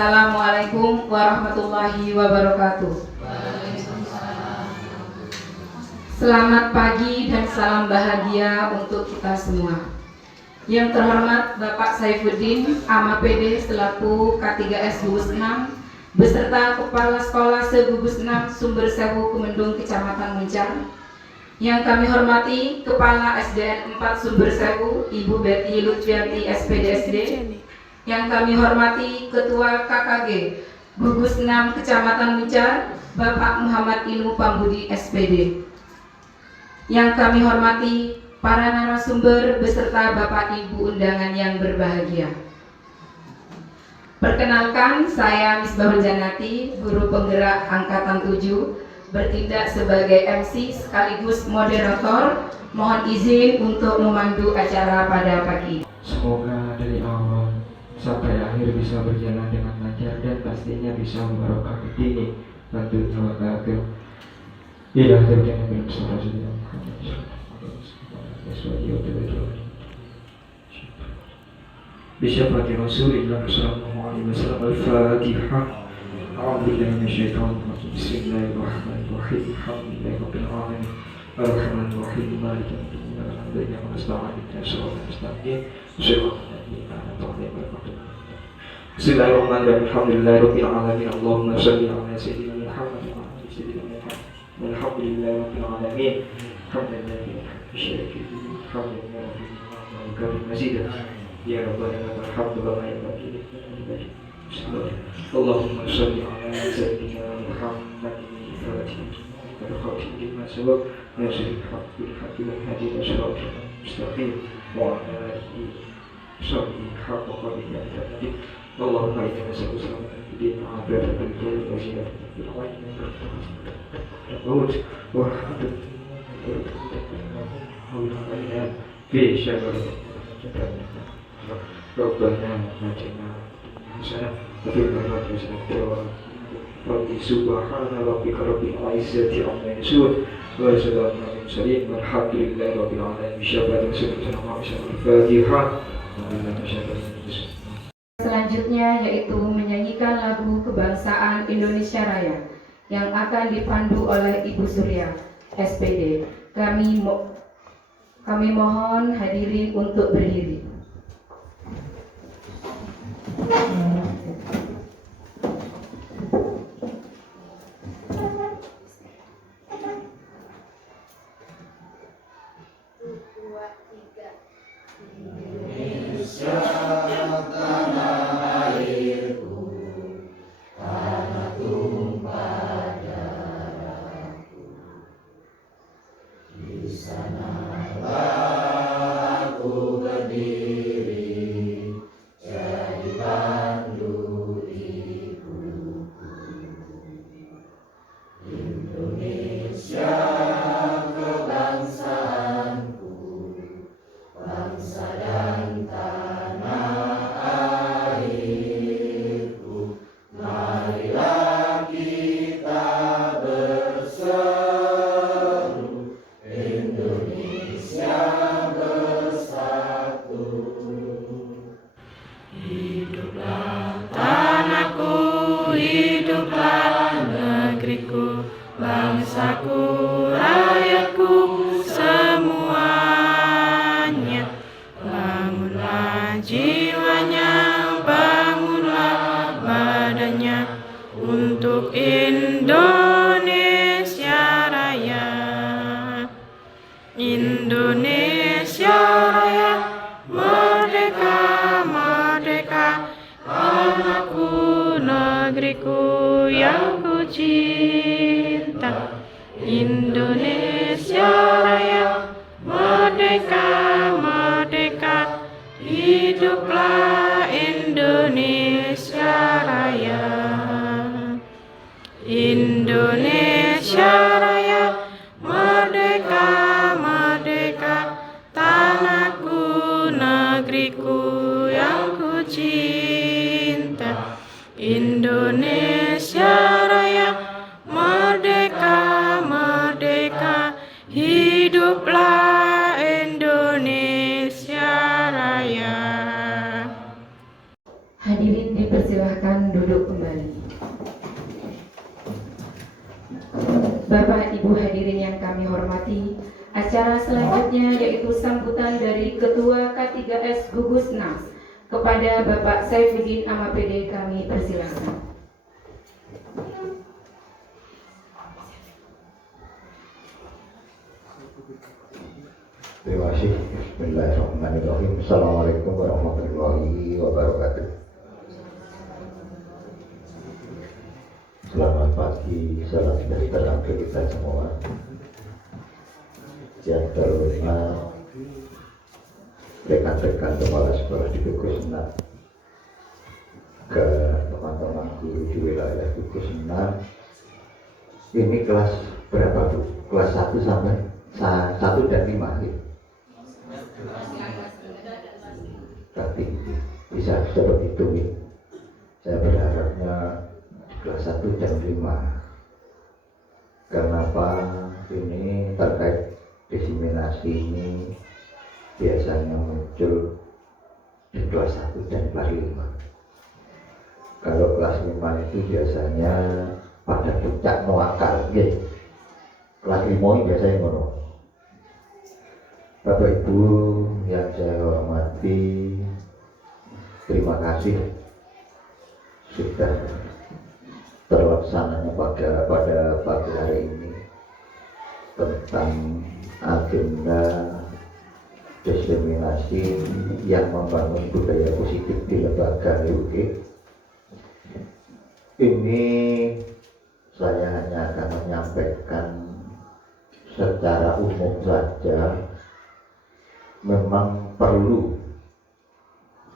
Assalamualaikum warahmatullahi wabarakatuh. Selamat pagi dan salam bahagia untuk kita semua. Yang terhormat Bapak Saifuddin, AMAPD selaku K3S Gugus 6 beserta Kepala Sekolah Segugus 6 Sumber Sewu Kemendung Kecamatan Muncar. Yang kami hormati Kepala SDN 4 Sumber Sewu Ibu Betty Lutfianti SPDSD. Yang kami hormati Ketua KKG Gugus 6 Kecamatan Muncar Bapak Muhammad Inu Pambudi SPD. Yang kami hormati para narasumber beserta Bapak Ibu undangan yang berbahagia. Perkenalkan, saya Misbahul Janati, guru penggerak angkatan 7, bertindak sebagai MC sekaligus moderator. Mohon izin untuk memandu acara pada pagi. Semoga dari awal sampai akhir bisa berjalan dengan lancar dan pastinya bisa membarokah ini tentunya wakil. Tidak terjadi dalam suara sedang. بشفاعة رسول الله صلى الله عليه وسلم الفاتحة. أعوذ بالله من الشيطان الرجيم. بسم الله الرحمن الرحيم. الحمد لله رب العالمين الرحمن الرحيم مالك يوم الدين إياك نعبد وإياك نستعين اهدنا الصراط المستقيم صراط الذين أنعمت عليهم غير المغضوب عليهم. بسم الله الرحمن الرحيم. الحمد لله رب العالمين اللهم صل على سيدنا محمد وعلى آل سيدنا محمد والحمد لله رب العالمين الحمد لله رب الشاكرين الحمد لله رب العالمين وكرم مزيدا يا ربنا لك الحمد كما ينبغي لجلالك. اللهم صل على سيدنا محمد الفاتح والخاتم لما سبق ناصر الحق بالحق والهادي إلى صراط المستقيم وعلى آله وصحبه حق قدره ومقداره. اللهم إنا نسألك سلامة الدين وعافية الدين وزينة في الحياة والموت ورحمة الله في شر ربنا آتنا حسنة وفي الآخرة حسنة وقنا سبحان ربك رب العزة عما يصفون وسلام على المرسلين والحمد لله رب العالمين. بشفاعة رسول الله الفاتحة. Selanjutnya yaitu menyanyikan lagu kebangsaan Indonesia Raya yang akan dipandu oleh Ibu Surya SPD. Kami mohon hadirin untuk berdiri. Hadirin dipersilahkan duduk hadirin yang kami hormati, acara selanjutnya yaitu sambutan dari Ketua K3S Gugus 6 kepada Bapak Saifuddin AMAPD, kami persilakan. Terima kasih. Bismillahirrahmanirrahim. Assalamualaikum warahmatullahi wabarakatuh. Selamat pagi, salam sejahtera untuk kita semua. Yang terhormat rekan-rekan kepala sekolah di Gugus 6, ke teman-teman guru di wilayah Gugus 6. Ini kelas berapa, Bu? Kelas 1 sampai 1 dan 5 ya? Berarti bisa seperti itu ya. Saya berharapnya kelas 1 dan 5. Kenapa ini terkait diseminasi ini biasanya muncul di kelas 1 dan kelas 5. Kalau kelas 5 itu biasanya pada puncak nuakal ya. Kelas 5 ini biasanya ngono. Bapak Ibu yang saya hormati, terima kasih sudah terlaksananya pada pagi hari ini tentang agenda diseminasi yang membangun budaya positif di lembaga UK. Ini saya hanya akan menyampaikan secara umum saja. Memang perlu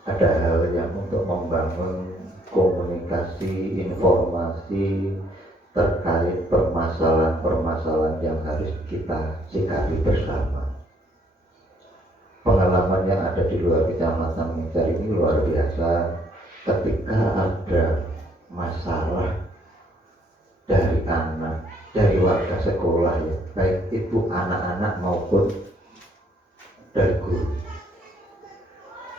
ada hal yang untuk membangun komunikasi, informasi terkait permasalahan-permasalahan yang harus kita sikapi bersama. Pengalaman yang ada di luar Kecamatan Minggar ini luar biasa. Ketika ada masalah dari anak, dari warga sekolah ya, baik itu anak-anak maupun dari guru.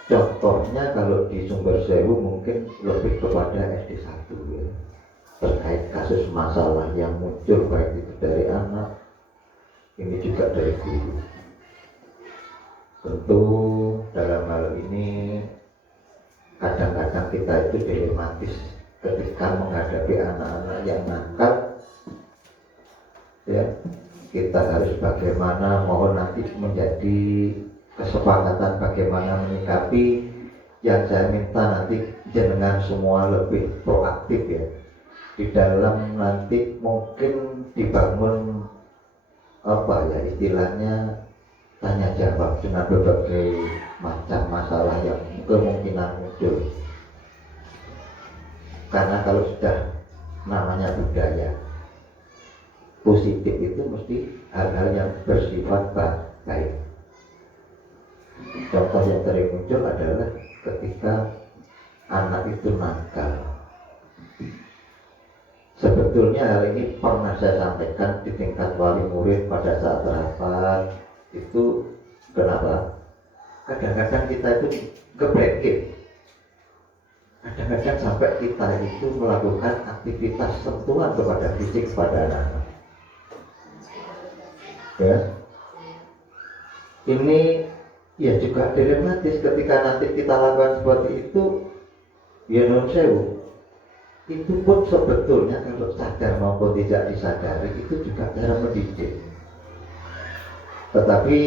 Contohnya kalau di Sumber Sewu mungkin lebih kepada SD 1 ya, terkait kasus masalah yang muncul baik itu dari anak, ini juga dari guru. Tentu dalam hal ini kadang-kadang kita itu dilematis ketika menghadapi anak-anak yang nakal ya. Kita harus bagaimana, mohon nanti menjadi kesepakatan bagaimana menyikapi. Yang saya minta nanti jenengan semua lebih proaktif ya, di dalam nanti mungkin dibangun apa ya istilahnya, tanya jawab dengan berbagai macam masalah yang kemungkinan muncul. Karena kalau sudah namanya budaya positif itu mesti hal-hal yang bersifat baik. Contoh yang sering muncul adalah ketika anak itu nakal. Sebetulnya hal ini pernah saya sampaikan di tingkat wali murid pada saat rapat. Itu kenapa? Kadang-kadang kita itu nge-break-in. Kadang-kadang sampai kita itu melakukan aktivitas sentuhan kepada fisik pada anak. Ya, ini ya juga dilematis ketika nanti kita lakukan seperti itu. Ya non sewu, itu pun sebetulnya kalau sadar maupun tidak disadari itu juga cara mendidik. Tetapi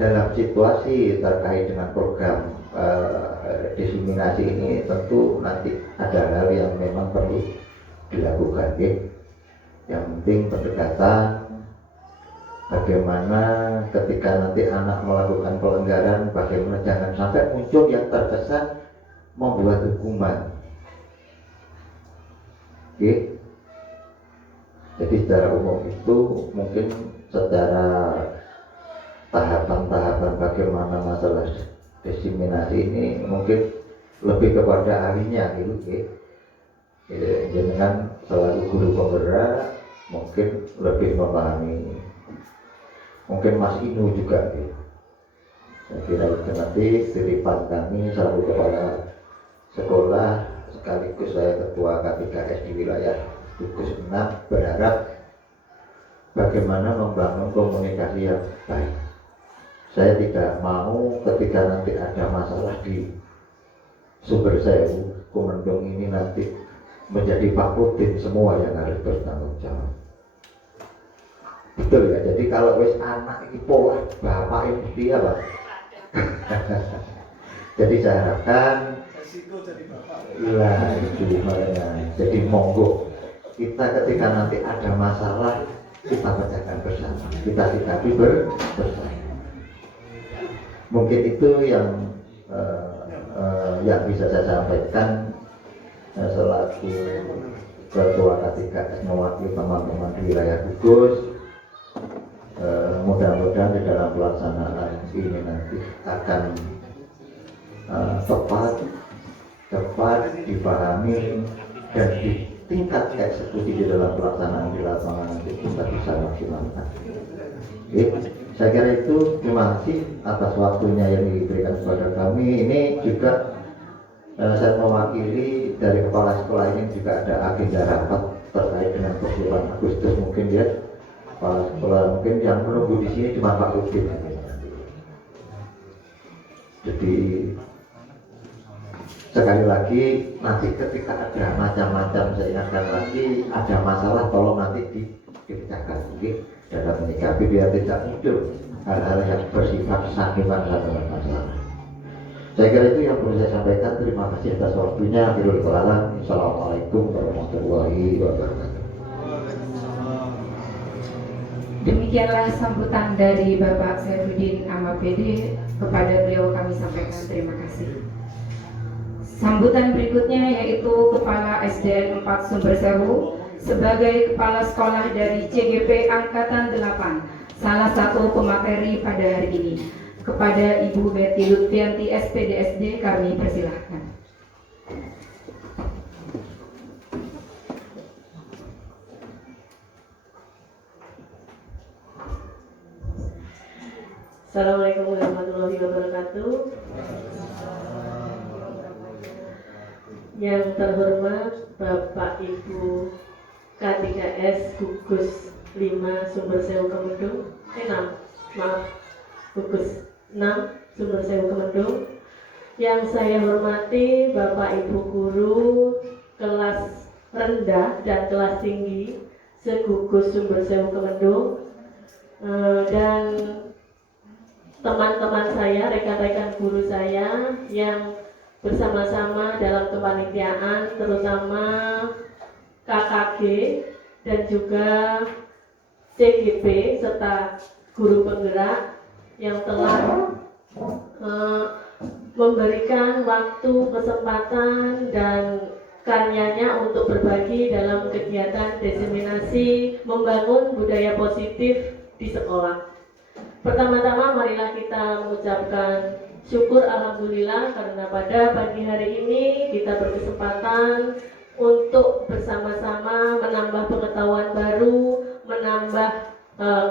dalam situasi terkait dengan program diseminasi ini tentu nanti ada hal yang memang perlu dilakukan ya. Yang penting pendekatan. Bagaimana ketika nanti anak melakukan pelanggaran, bagaimana jangan sampai muncul yang terkesan membuat hukuman. Oke. Jadi secara umum itu mungkin secara tahapan-tahapan bagaimana masalah diseminasi ini mungkin lebih kepada ahlinya gitu. Dengan selalu guru penggerak mungkin lebih memahami. Mungkin Mas Inu juga ya. Saya kira itu nanti titipan kami selalu kepala sekolah sekaligus saya ketua K3S di wilayah Gugus 6 berharap bagaimana membangun komunikasi yang baik. Saya tidak mau ketika nanti ada masalah di Sumber Sewu, Kumendung ini nanti menjadi Pak Pudin semua yang harus bertanggung jawab. Betul ya, jadi kalau wis anak ini pola bapak ini dia Pak. Jadi saya harapkan lah itu makanya. Jadi monggo kita ketika nanti ada masalah kita pecahkan bersama, kita sikapi bersama. Mungkin itu yang bisa saya sampaikan selaku ketua K3S mewakili teman-teman di wilayah Kudus. Mudah-mudahan di dalam pelaksanaan ini nanti akan tepat dipahami dan di tingkat eksekusi di dalam pelaksanaan di lapangan nanti kita bisa maksimalkan. Oke, saya kira itu. Terima kasih atas waktunya yang diberikan kepada kami. Ini juga saya mewakili dari kepala sekolah ini juga ada agenda rapat terkait dengan persiapan Agustus. Mungkin dia kepala sekolah mungkin yang menunggu di sini cuma Pak Udin. Jadi sekali lagi nanti ketika ada macam-macam saya ingatkan lagi ada masalah tolong nanti dipecahkan dalam menyikapi biar tidak muncul hal-hal yang bersifat sandiwara satu masalah. Saya kira itu yang perlu saya sampaikan. Terima kasih atas waktunya. Assalamualaikum warahmatullahi wabarakatuh. Demikianlah sambutan dari Bapak Saifuddin AMAPD. Kepada beliau kami sampaikan terima kasih. Sambutan berikutnya yaitu Kepala SDN 4 Sumber Sewu sebagai Kepala Sekolah dari CGP Angkatan 8, salah satu pemateri pada hari ini. Kepada Ibu Betty Lutfianti SPDSD kami persilahkan. Assalamualaikum warahmatullahi wabarakatuh. Yang terhormat Bapak Ibu K3S Gugus 5 Sumber Sewu Kumendung, 6 Gugus 6 Sumber Sewu Kumendung. Yang saya hormati Bapak Ibu guru kelas rendah dan kelas tinggi segugus Sumber Sewu Kumendung, dan teman-teman saya, rekan-rekan guru saya yang bersama-sama dalam kepanitiaan, terutama KKG dan juga CGP serta guru penggerak yang telah memberikan waktu, kesempatan dan karyanya untuk berbagi dalam kegiatan diseminasi membangun budaya positif di sekolah. Pertama-tama marilah kita mengucapkan syukur alhamdulillah karena pada pagi hari ini kita berkesempatan untuk bersama-sama menambah pengetahuan baru, menambah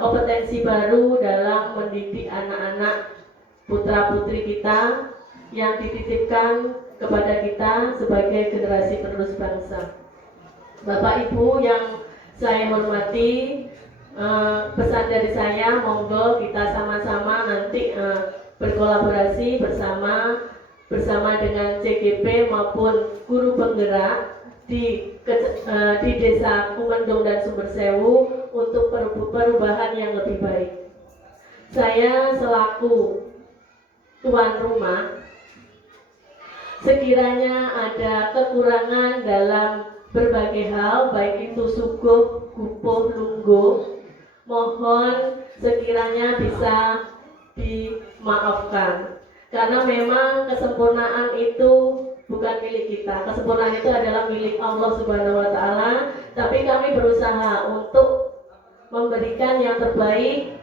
kompetensi baru dalam mendidik anak-anak putra-putri kita yang dititipkan kepada kita sebagai generasi penerus bangsa. Bapak Ibu yang saya hormati, pesan dari saya, monggo kita sama-sama nanti berkolaborasi bersama dengan CGP maupun guru penggerak di Desa Kumendung dan Sumber Sewu untuk perubahan yang lebih baik. Saya selaku tuan rumah, sekiranya ada kekurangan dalam berbagai hal, baik itu suguh, gupuh, lungguh, mohon sekiranya bisa dimaafkan. Karena memang kesempurnaan itu bukan milik kita. Kesempurnaan itu adalah milik Allah Subhanahu wa taala, tapi kami berusaha untuk memberikan yang terbaik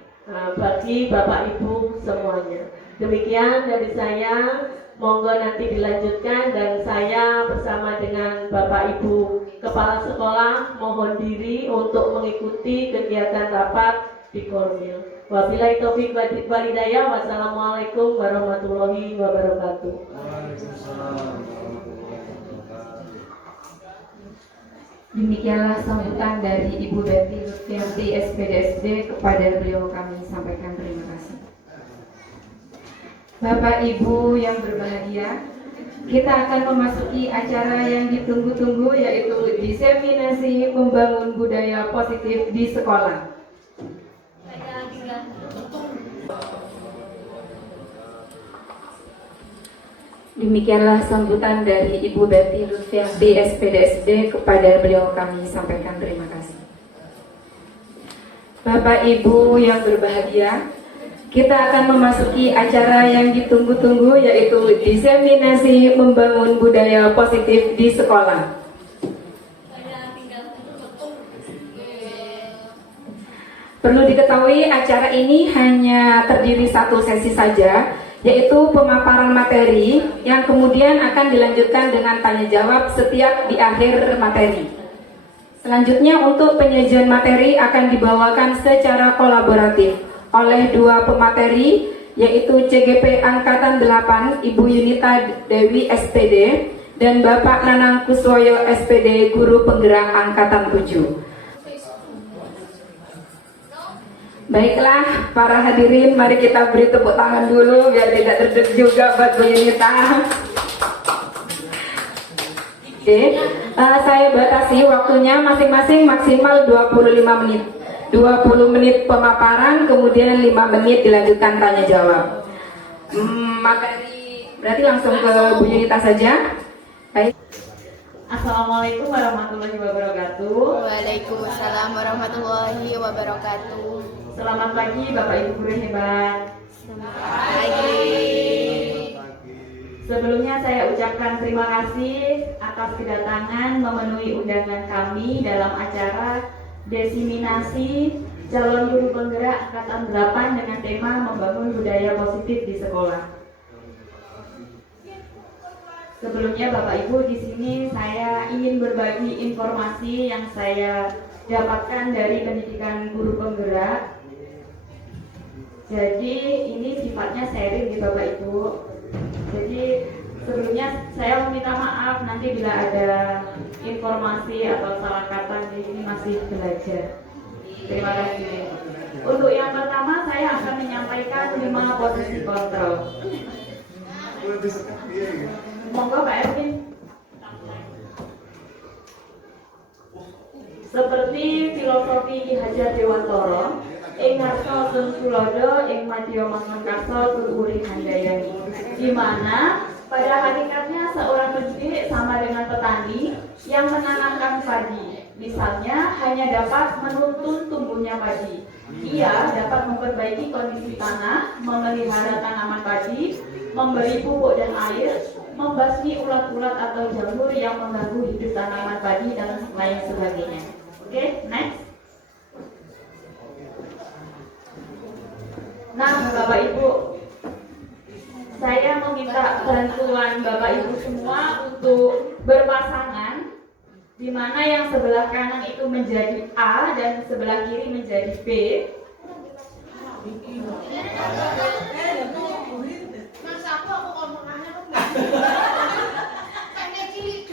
bagi Bapak Ibu semuanya. Demikian dari saya, monggo nanti dilanjutkan dan saya bersama dengan Bapak Ibu Kepala Sekolah mohon diri untuk mengikuti kegiatan rapat di Kormil. Wabillahi taufik wal hidayah. Wassalamualaikum warahmatullahi wabarakatuh. Demikianlah sambutan dari Ibu Betty Lutfianti SPDSD kepada beliau kami sampaikan terima kasih. Bapak Ibu yang berbahagia, kita akan memasuki acara yang ditunggu-tunggu, yaitu diseminasi membangun budaya positif di sekolah. Demikianlah sambutan dari Ibu Betty Lutfianti SPDSD kepada beliau kami sampaikan terima kasih. Bapak Ibu yang berbahagia, kita akan memasuki acara yang ditunggu-tunggu, yaitu diseminasi membangun budaya positif di sekolah. Perlu diketahui acara ini hanya terdiri satu sesi saja, yaitu pemaparan materi yang kemudian akan dilanjutkan dengan tanya jawab setiap di akhir materi. Selanjutnya untuk penyajian materi akan dibawakan secara kolaboratif oleh dua pemateri, yaitu CGP Angkatan 8 Ibu Yunita Dewi SPD dan Bapak Nanang Kuswoyo SPD Guru Penggerak Angkatan 7. Baiklah para hadirin, mari kita beri tepuk tangan dulu biar tidak deg-deg juga buat Bu Yunita. Oke, saya batasi waktunya masing-masing maksimal 25 menit. 20 menit pemaparan, kemudian 5 menit dilanjutkan tanya jawab. Berarti langsung ke Bu Yunita saja. Baik. Assalamualaikum warahmatullahi wabarakatuh. Waalaikumsalam warahmatullahi wabarakatuh. Selamat pagi Bapak Ibu guru hebat. Selamat pagi. Sebelumnya saya ucapkan terima kasih atas kedatangan memenuhi undangan kami dalam acara desiminasi calon guru penggerak Angkatan 8 dengan tema membangun budaya positif di sekolah. Sebelumnya Bapak Ibu, di sini saya ingin berbagi informasi yang saya dapatkan dari pendidikan guru penggerak. Jadi ini sifatnya sharing di Bapak Ibu. Jadi sebelumnya saya meminta maaf nanti bila ada informasi atau salah kata, di sini masih belajar. Terima kasih. Untuk yang pertama saya akan menyampaikan 5 posisi kontrol. Monggo Pak Erwin. Seperti filosofi Ki Hajar Dewantara, ing ngarsa sun tulodo, ing madya mangun karsa tur uri handayani. Di mana pada hakikatnya seorang pendidik sama dengan petani yang menanamkan padi. Misalnya hanya dapat menuntun tumbuhnya padi. Ia dapat memperbaiki kondisi tanah, memelihara tanaman padi, memberi pupuk dan air, membasmi ulat-ulat atau jamur yang mengganggu hidup tanaman padi dan lain sebagainya. Oke, next. Nah, Bapak Ibu, saya meminta bantuan Bapak Ibu semua untuk berpasangan, di mana yang sebelah kanan itu menjadi A dan sebelah kiri menjadi B.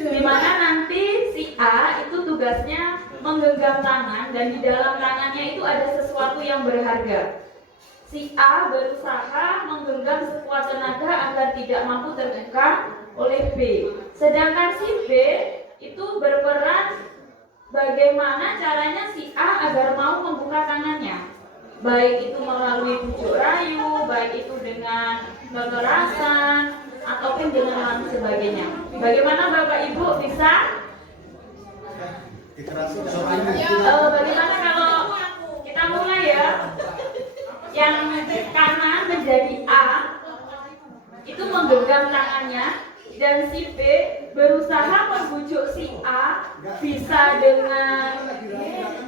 Di mana nanti si A itu tugasnya menggenggam tangan dan di dalam tangannya itu ada sesuatu yang berharga. Si A berusaha menggenggam sekuat tenaga agar tidak mampu terbuka oleh B. Sedangkan si B itu berperan bagaimana caranya si A agar mau membuka tangannya. Baik itu melalui bujuk rayu, baik itu dengan kekerasan, ataupun dengan lain sebagainya. Bagaimana Bapak Ibu bisa? Bagaimana kalau kita mulai ya? Yang kanan menjadi A itu menggenggam tangannya dan si B berusaha membujuk si A, bisa dengan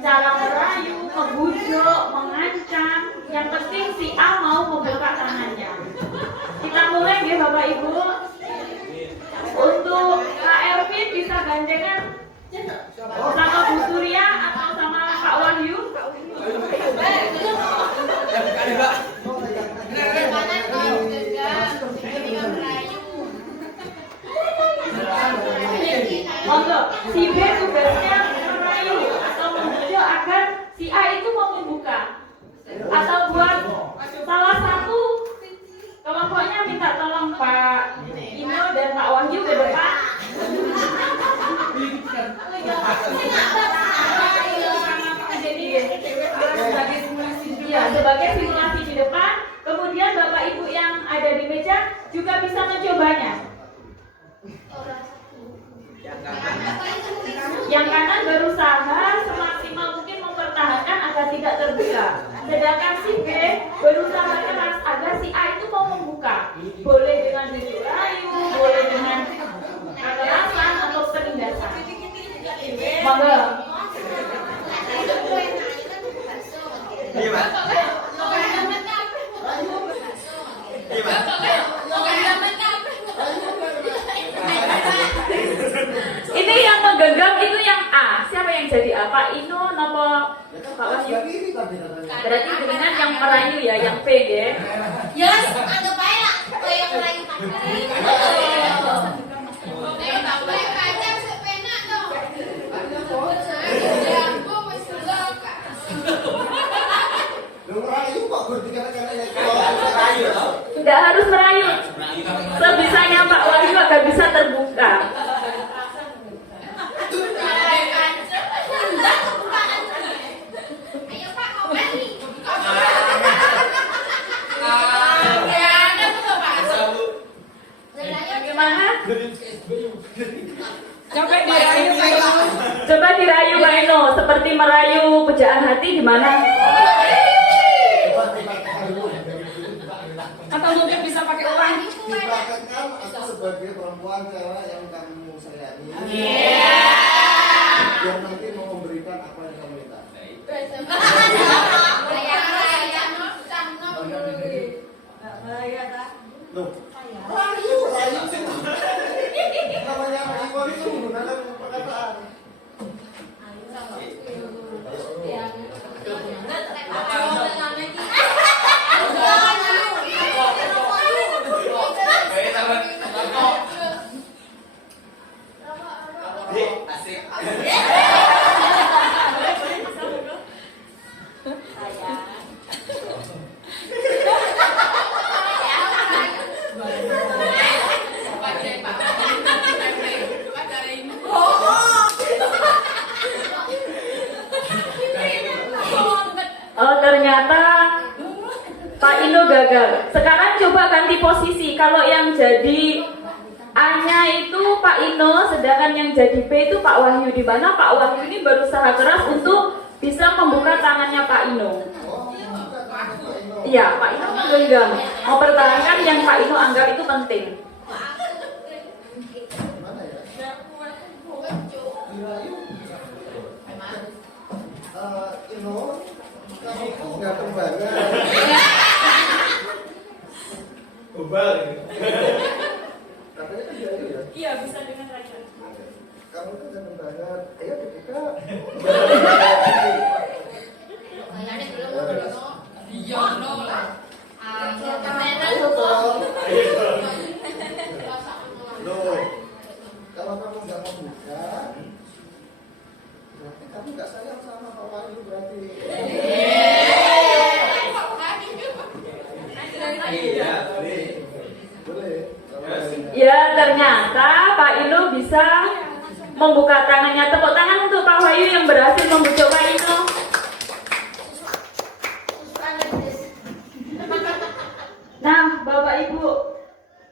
cara merayu, membujuk, mengancam. Yang penting si A mau membuka tangannya. Kita mulai ya Bapak Ibu. Untuk Kak Ervin bisa gandengan sama Bu Surya atau sama Kak Wahyu. Monggo, si B tugasnya Ya, sebagai simulasi di depan. Kemudian Bapak Ibu yang ada di meja juga bisa mencobanya. Yang kanan berusaha semaksimal mungkin mempertahankan agar tidak terbuka. Sedangkan si B berusaha keras agar si A itu mau membuka. Boleh dengan bujuk rayu, boleh dengan kekerasan atau penindasan. Monggo. Ini yang menggenggam itu yang A. Siapa yang jadi A? Pak Ino nopo Pak Wahyu? Berarti dengan yang merayu ya, yang P ya. Yes, anggap aja lah. Kayak yang merayu Tidak harus merayu. Sebisanya Pak Wahyu agar bisa terbuka. Gimana? Coba dirayu Pak Eno, seperti merayu pujaan hati gimana? Atau mungkin bisa pakai uang. Dipraktekkan aku sebagai perempuan cewek yang kamu sayangi. Biar nanti mau memberikan apa yang kamu minta. Loh, rayu. Namanya rayu itu menggunakan perkataan. Oh, ternyata Pak Ino gagal. Sekarang coba ganti posisi. Kalau yang jadi A-nya itu Pak Ino, sedangkan yang jadi B itu Pak Wahyu. Di mana Pak Wahyu ini berusaha keras untuk bisa membuka tangannya Pak Ino. Iya, Pak Ino menggenggam, mempertahankan yang Pak Ino anggap itu penting. Kamu kok nggak tembaga? Bebal. Katanya kan jadi ya. Iya, bisa dengan raja. Kamu kan seneng banget. Ayo ketika. Ayo toh. Loh, kalau kamu nggak mau buka, berarti kamu nggak sayang sama Pak Wahyu berarti. Boleh. Ya, ternyata Pak Ino bisa membuka tangannya. Tepuk tangan untuk Pak Wahyu yang berhasil membujuk Pak Ino. Nah, Bapak Ibu,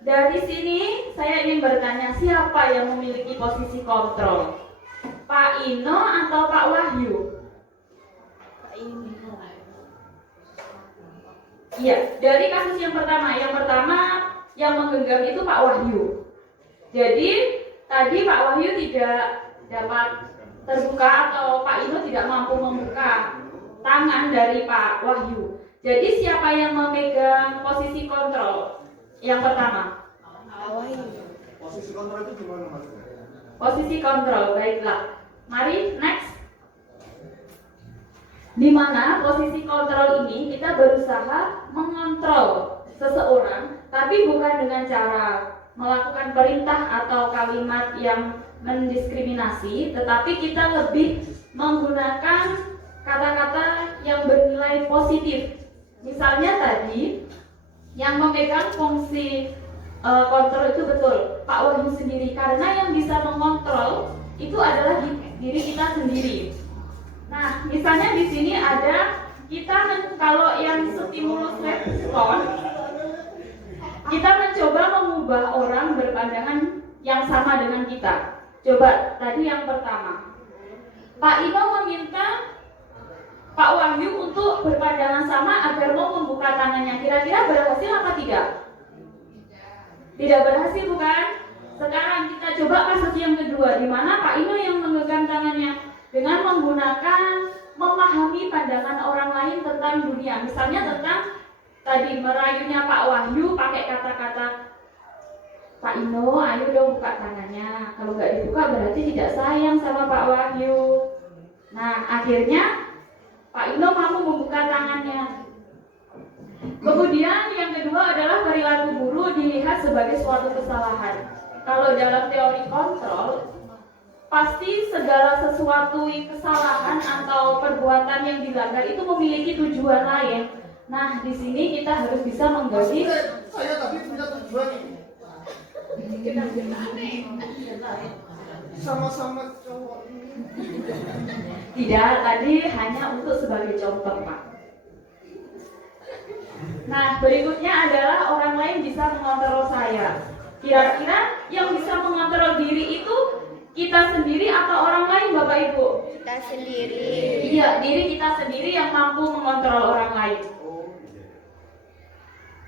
dari sini saya ingin bertanya, siapa yang memiliki posisi kontrol? Pak Ino atau Pak Wahyu? Iya, dari kasus yang pertama yang menggenggam itu Pak Wahyu. Jadi tadi Pak Wahyu tidak dapat terbuka atau Pak Ino tidak mampu membuka tangan dari Pak Wahyu. Jadi siapa yang memegang posisi kontrol? Yang pertama. Posisi kontrol itu gimana Mas? Posisi kontrol, baiklah. Mari next. Di mana posisi kontrol ini kita berusaha mengontrol seseorang, tapi bukan dengan cara melakukan perintah atau kalimat yang mendiskriminasi, tetapi kita lebih menggunakan kata-kata yang bernilai positif. Misalnya tadi yang memegang fungsi kontrol itu betul Pak Wahyu sendiri, karena yang bisa mengontrol itu adalah diri kita sendiri. Nah, misalnya di sini ada kita kalau stimulus respon, kita mencoba mengubah orang berpandangan yang sama dengan kita. Coba tadi yang pertama, Pak Ino meminta Pak Wahyu untuk berpandangan sama agar mau membuka tangannya. Kira-kira berhasil apa tidak? Tidak berhasil, bukan? Sekarang kita coba kasus yang kedua, di mana Pak Ino yang menggenggam tangannya dengan menggunakan memahami pandangan orang lain tentang dunia. Misalnya tentang tadi merayunya Pak Wahyu pakai kata-kata, Pak Ino, ayo dong buka tangannya. Kalau nggak dibuka berarti tidak sayang sama Pak Wahyu. Nah, akhirnya Pak Ino mau membuka tangannya. Kemudian yang kedua adalah perilaku guru dilihat sebagai suatu kesalahan. Kalau dalam teori kontrol, pasti segala sesuatu kesalahan atau perbuatan yang dilanggar itu memiliki tujuan lain. Nah, di sini kita harus bisa menggali. Saya tadi punya tujuan ini. Sama-sama cowok ini. Tidak, tadi hanya untuk sebagai contoh, Pak. Nah, berikutnya adalah orang lain bisa mengontrol saya. Kira-kira yang bisa mengontrol diri itu kita sendiri atau orang lain, Bapak Ibu? Kita sendiri. Iya, diri kita sendiri yang mampu mengontrol orang lain.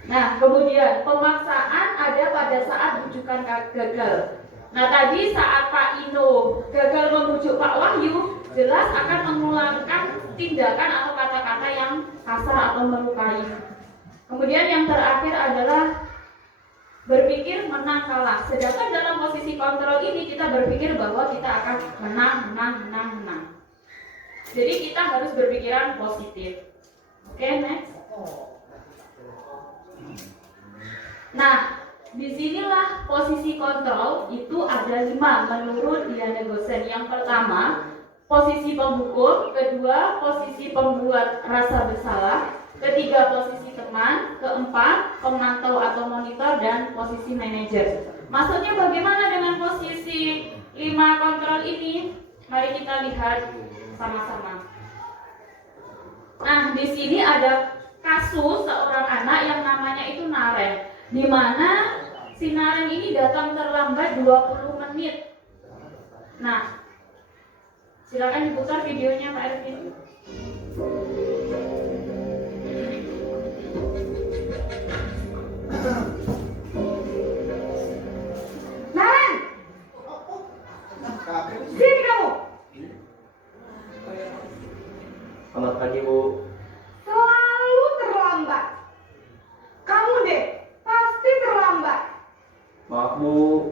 Nah, kemudian pemaksaan ada pada saat bujukan gagal. Nah, tadi saat Pak Ino gagal membujuk Pak Wahyu, jelas akan mengulangkan tindakan atau kata-kata yang kasar atau melukai. Kemudian yang terakhir adalah berpikir menang kalah. Sedangkan dalam posisi kontrol ini kita berpikir bahwa kita akan menang. Jadi kita harus berpikiran positif. Oke, next. Nah, disinilah posisi kontrol itu ada 5 menurut Diana Gosen. Yang pertama, posisi penghukum. Kedua, posisi pembuat rasa bersalah. Ketiga, posisi teman. Keempat, pemantau atau monitor. Dan posisi manajer. Maksudnya bagaimana dengan posisi 5 kontrol ini? Mari kita lihat sama-sama. Nah, di sini ada kasus seorang anak yang namanya itu Naren, di mana si Naren ini datang terlambat 20 menit. Nah, silakan diputar videonya Pak Ervin. Naren, sini kamu. Selamat pagi, Bu. Selalu terlambat. Kamu deh, pasti terlambat. Maaf, Bu.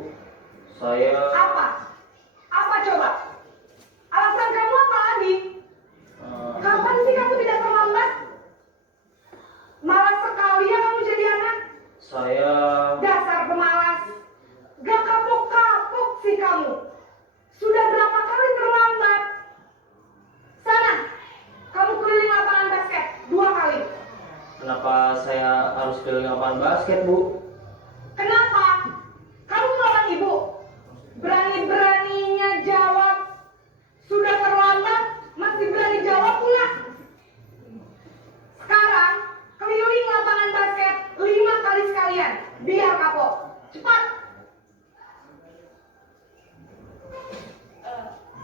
Saya Apa? Apa coba? Alasan kamu apa lagi? Kapan sih kamu tidak terlambat? Malas sekali ya kamu jadi anak. saya Dasar pemalas. Gak kapok-kapok sih kamu. Sudah berapa kali terlambat? Sana, kamu keliling lapangan basket 2 kali. kenapa saya harus keliling lapangan basket, Bu? Kenapa? Kamu melawan ibu. Berani-beraninya jawab. Sudah terlambat, masih berani jawab pula. Sekarang, keliling lapangan basket 5 kali sekalian. Biar kapok. Cepat.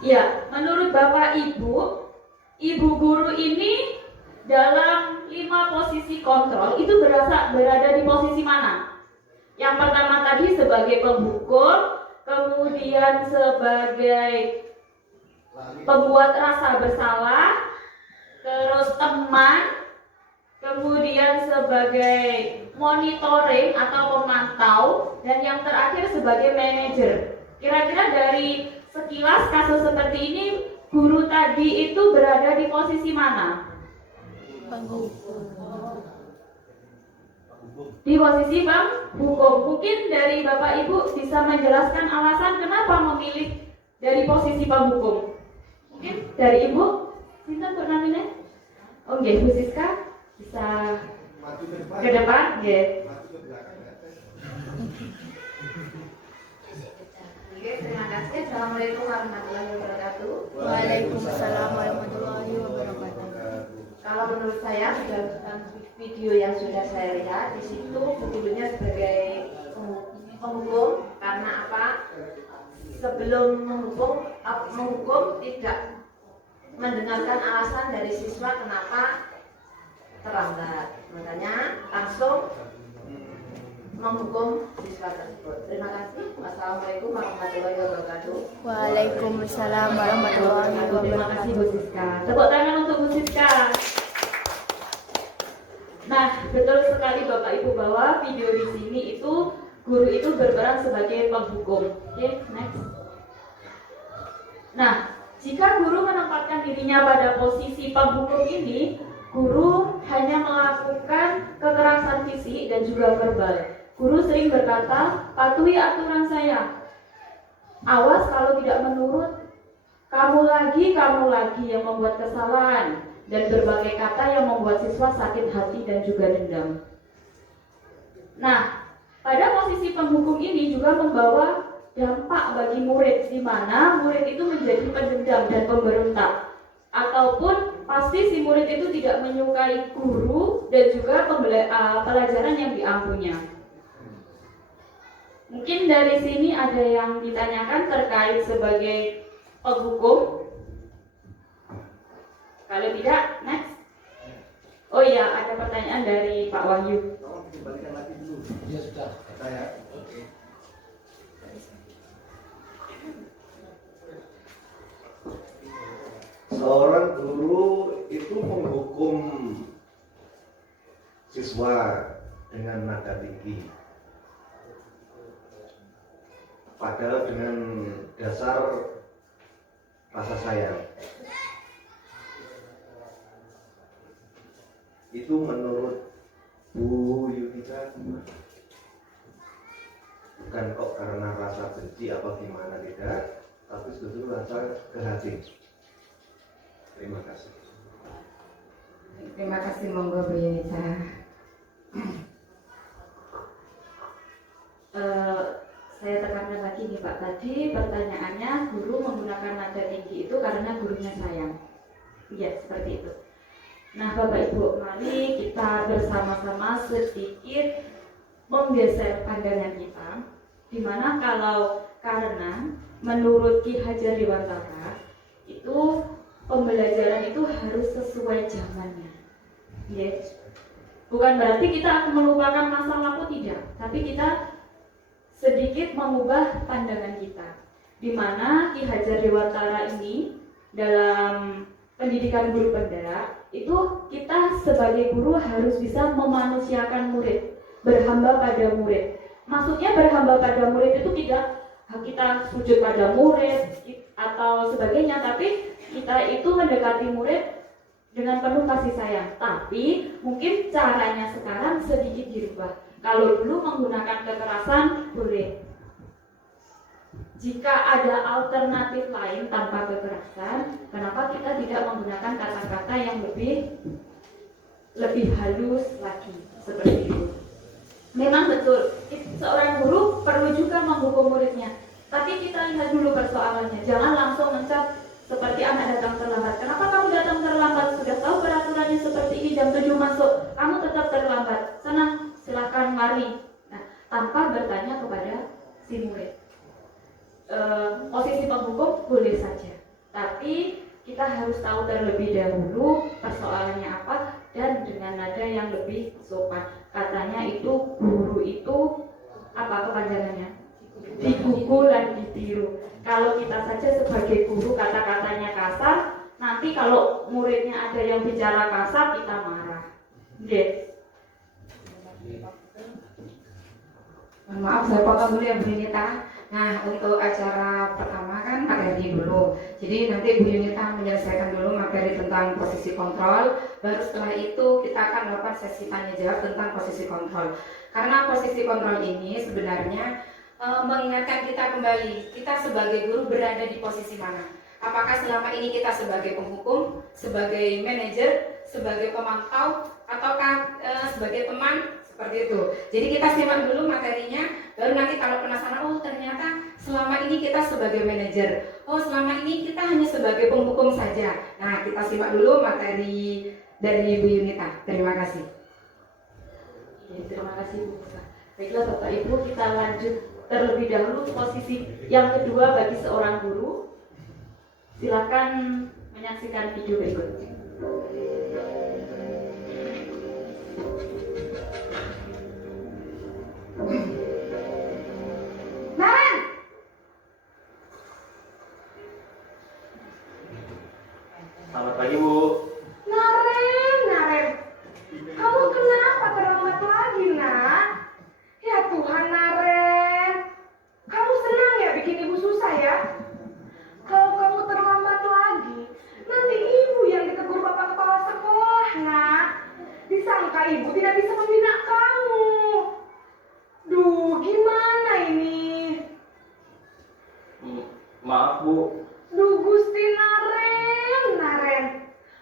Ya, menurut Bapak Ibu, Ibu guru ini dalam 5 posisi kontrol itu berada di posisi mana? Yang pertama tadi sebagai pemukul, kemudian sebagai pembuat rasa bersalah, terus teman, kemudian sebagai monitoring atau pemantau, dan yang terakhir sebagai manajer. Kira-kira dari sekilas kasus seperti ini, guru tadi itu berada di posisi mana? Di posisi penghukum. Mungkin dari Bapak Ibu bisa menjelaskan alasan kenapa memilih dari posisi penghukum. Mungkin dari Ibu, Sinten namanya? Oh, nggih, Bu Siska bisa Maju ke depan. ke depan, nggih. Maju ke belakang. Oke, terima kasih. Assalamualaikum warahmatullahi wabarakatuh. Waalaikumsalam warahmatullahi wabarakatuh. Kalau menurut saya berdasarkan video yang sudah saya lihat, di situ gurunya sebagai penghukum karena apa? Sebelum menghukum tidak mendengarkan alasan dari siswa kenapa terlambat, makanya langsung menghukum siswa tersebut. Terima kasih. Wassalamualaikum warahmatullahi wabarakatuh. Waalaikumsalam warahmatullahi Terima kasih Bu wabarakatuh. Siska. Tepuk tangan untuk Bu Siska. Nah, betul sekali Bapak Ibu bahwa video di sini itu guru itu berperan sebagai penghukum. Oke, next. Nah, jika guru menempatkan dirinya pada posisi penghukum ini, guru hanya melakukan kekerasan fisik dan juga verbal. Guru sering berkata, patuhi aturan saya. Awas kalau tidak menurut, kamu lagi yang membuat kesalahan. Dan berbagai kata yang membuat siswa sakit hati dan juga dendam. Nah, pada posisi penghukum ini juga membawa dampak bagi murid, di mana murid itu menjadi pendendam dan pemberontak. Ataupun pasti si murid itu tidak menyukai guru dan juga pelajaran yang diampunya. Mungkin dari sini ada yang ditanyakan terkait sebagai penghukum. Kalau tidak, next. Oh iya, ada pertanyaan dari Pak Wahyu. Kembalikan lagi dulu. Ya sudah, saya. Seorang guru itu menghukum siswa dengan nada tinggi, padahal dengan dasar rasa sayang. Itu menurut Bu Yunita bukan kok karena rasa benci apa gimana, tidak, tapi sebetulnya rasa kehati. Terima kasih. Terima kasih, monggo Bu Yunita. Saya tekankan lagi nih Pak, tadi pertanyaannya guru menggunakan nada tinggi itu karena gurunya sayang. Iya, seperti itu. Nah Bapak Ibu, mari kita bersama-sama sedikit menggeser pandangan kita, dimana kalau karena menurut Ki Hajar Dewantara itu pembelajaran itu harus sesuai zamannya. Yes. Bukan berarti kita akan melupakan masa lalu, tidak, tapi kita sedikit mengubah pandangan kita, dimana Ki Hajar Dewantara ini dalam pendidikan guru penggerak itu kita sebagai guru harus bisa memanusiakan murid, berhamba pada murid. Maksudnya berhamba pada murid itu tidak kita sujud pada murid atau sebagainya, tapi kita itu mendekati murid dengan penuh kasih sayang. Tapi mungkin caranya sekarang sedikit dirubah. Kalau dulu menggunakan kekerasan boleh. Jika ada alternatif lain tanpa kekerasan, kenapa kita tidak menggunakan kata-kata yang lebih halus lagi, seperti itu. Memang betul, seorang guru perlu juga menghukum muridnya. Tapi kita lihat dulu persoalannya, jangan langsung mencap seperti anak datang terlambat. Kenapa kamu datang terlambat? Sudah tahu peraturannya seperti ini, jam 7 masuk, kamu tetap terlambat. Sana, silakan mari. Nah, tanpa bertanya kepada si murid. Posisi penghukum boleh saja, tapi kita harus tahu terlebih dahulu persoalannya apa dan dengan nada yang lebih sopan. Katanya itu guru itu apa kepanjangannya? Digugu dan ditiru. Kalau kita saja sebagai guru kata-katanya kasar, nanti kalau muridnya ada yang bicara kasar kita marah. Yes. Maaf, saya potong dulu ya Bu Yunita. Nah, untuk acara pertama kan materi dulu. Jadi nanti Bu Yunita menyelesaikan dulu materi tentang posisi kontrol. Baru setelah itu kita akan melakukan sesi tanya jawab tentang posisi kontrol. Karena posisi kontrol ini sebenarnya mengingatkan kita kembali, kita sebagai guru berada di posisi mana. Apakah selama ini kita sebagai penghukum, sebagai manajer, sebagai pemantau, ataukah sebagai teman? Seperti itu. Jadi kita simak dulu materinya, baru nanti kalau penasaran, oh ternyata selama ini kita sebagai manajer, oh selama ini kita hanya sebagai penghukum saja. Nah, kita simak dulu materi dari Bu Yunita. Terima kasih. Ya, terima kasih Bu Musa. Baiklah Bapak Ibu, kita lanjut terlebih dahulu posisi yang kedua bagi seorang guru. Silakan menyaksikan video berikut. Naren! Selamat pagi Bu. Naren, kamu kenapa terlambat lagi, nak? Ya Tuhan, Naren, kamu senang ya bikin ibu susah ya? Kalau kamu terlambat lagi, nanti ibu yang ditegur bapak kepala sekolah, nak. Disangka ibu tidak bisa membina kamu. Duh, gimana ini? Maaf Bu. Duh, Gusti Naren,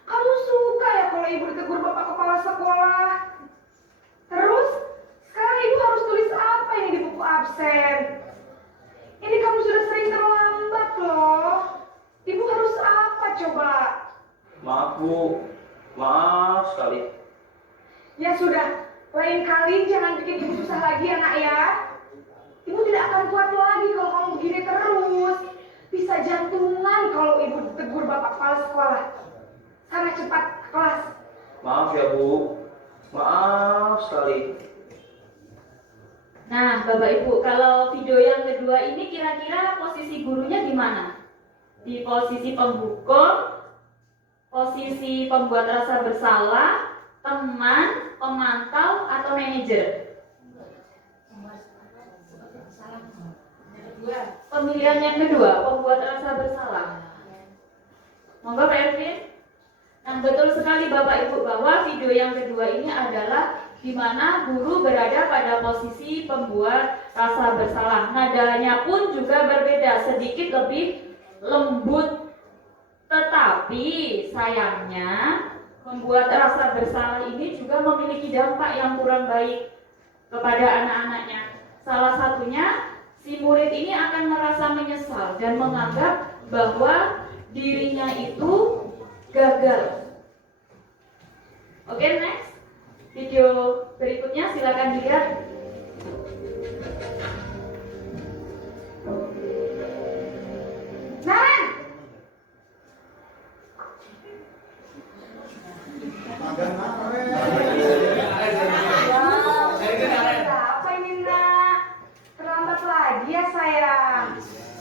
kamu suka ya kalau ibu ditegur bapak kepala sekolah? Terus, sekarang ibu harus tulis apa ini di buku absen? Ini kamu sudah sering terlambat loh. Ibu harus apa coba? Maaf Bu. Maaf sekali. Ya sudah, lain kali jangan bikin ibu susah lagi ya nak ya. Ibu tidak akan kuat lagi kalau kamu begini terus. Bisa jantungan kalau ibu ditegur bapak kepala sekolah. Sana cepat ke kelas. Maaf ya Bu. Maaf sekali. Nah, Bapak Ibu, kalau video yang kedua ini kira-kira posisi gurunya di mana? Di posisi pembuka, posisi pembuat rasa bersalah, teman, pemantau, atau manajer? Pemilihan yang kedua, pembuat rasa bersalah. Monggo Pak Ervin. Nah, betul sekali Bapak Ibu bahwa video yang kedua ini adalah di mana guru berada pada posisi pembuat rasa bersalah. Nadanya pun juga berbeda, sedikit lebih lembut. Tetapi sayangnya membuat rasa bersalah ini juga memiliki dampak yang kurang baik kepada anak-anaknya. Salah satunya, si murid ini akan merasa menyesal dan menganggap bahwa dirinya itu gagal. Oke, next. Video berikutnya silakan dilihat. Naren! Apa ini nak? Terlambat lagi ya sayang?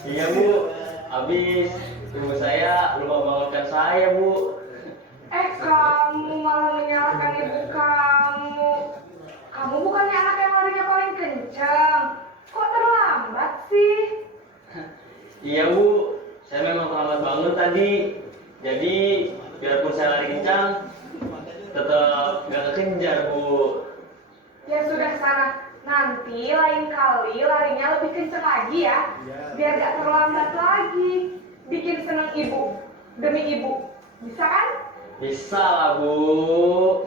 Iya Bu. Habis ibu saya lupa bangunkan saya Bu. Kamu malah menyalahkan ibu kamu. Kamu bukannya anak yang larinya paling kencang. Kok terlambat sih? Iya Bu. Saya memang terlambat bangun tadi. Jadi biarpun saya lari kencang, tetap gak kekejar Bu. Ya sudah sana. Nanti lain kali larinya lebih kencang lagi ya. Biar gak terlambat lagi. Bikin seneng ibu. Demi ibu. Bisa kan? Bisa lah Bu.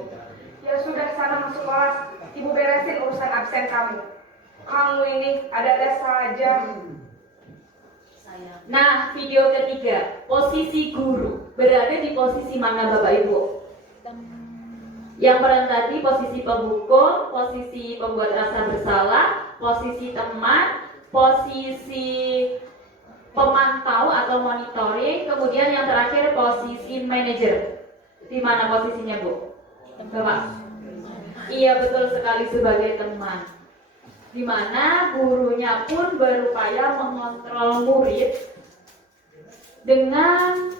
Ya sudah sana masuk kelas. Ibu beresin urusan absen kamu. Kamu ini ada-ada saja. Nah, video ketiga, posisi guru. Berada di posisi mana Bapak Ibu? Yang peran tadi posisi pembuka, posisi pembuat rasa bersalah, posisi teman, posisi pemantau atau monitoring, kemudian yang terakhir posisi manajer. Di mana posisinya Bu? Bapak? Iya betul sekali, sebagai teman. Di mana gurunya pun berupaya mengontrol murid dengan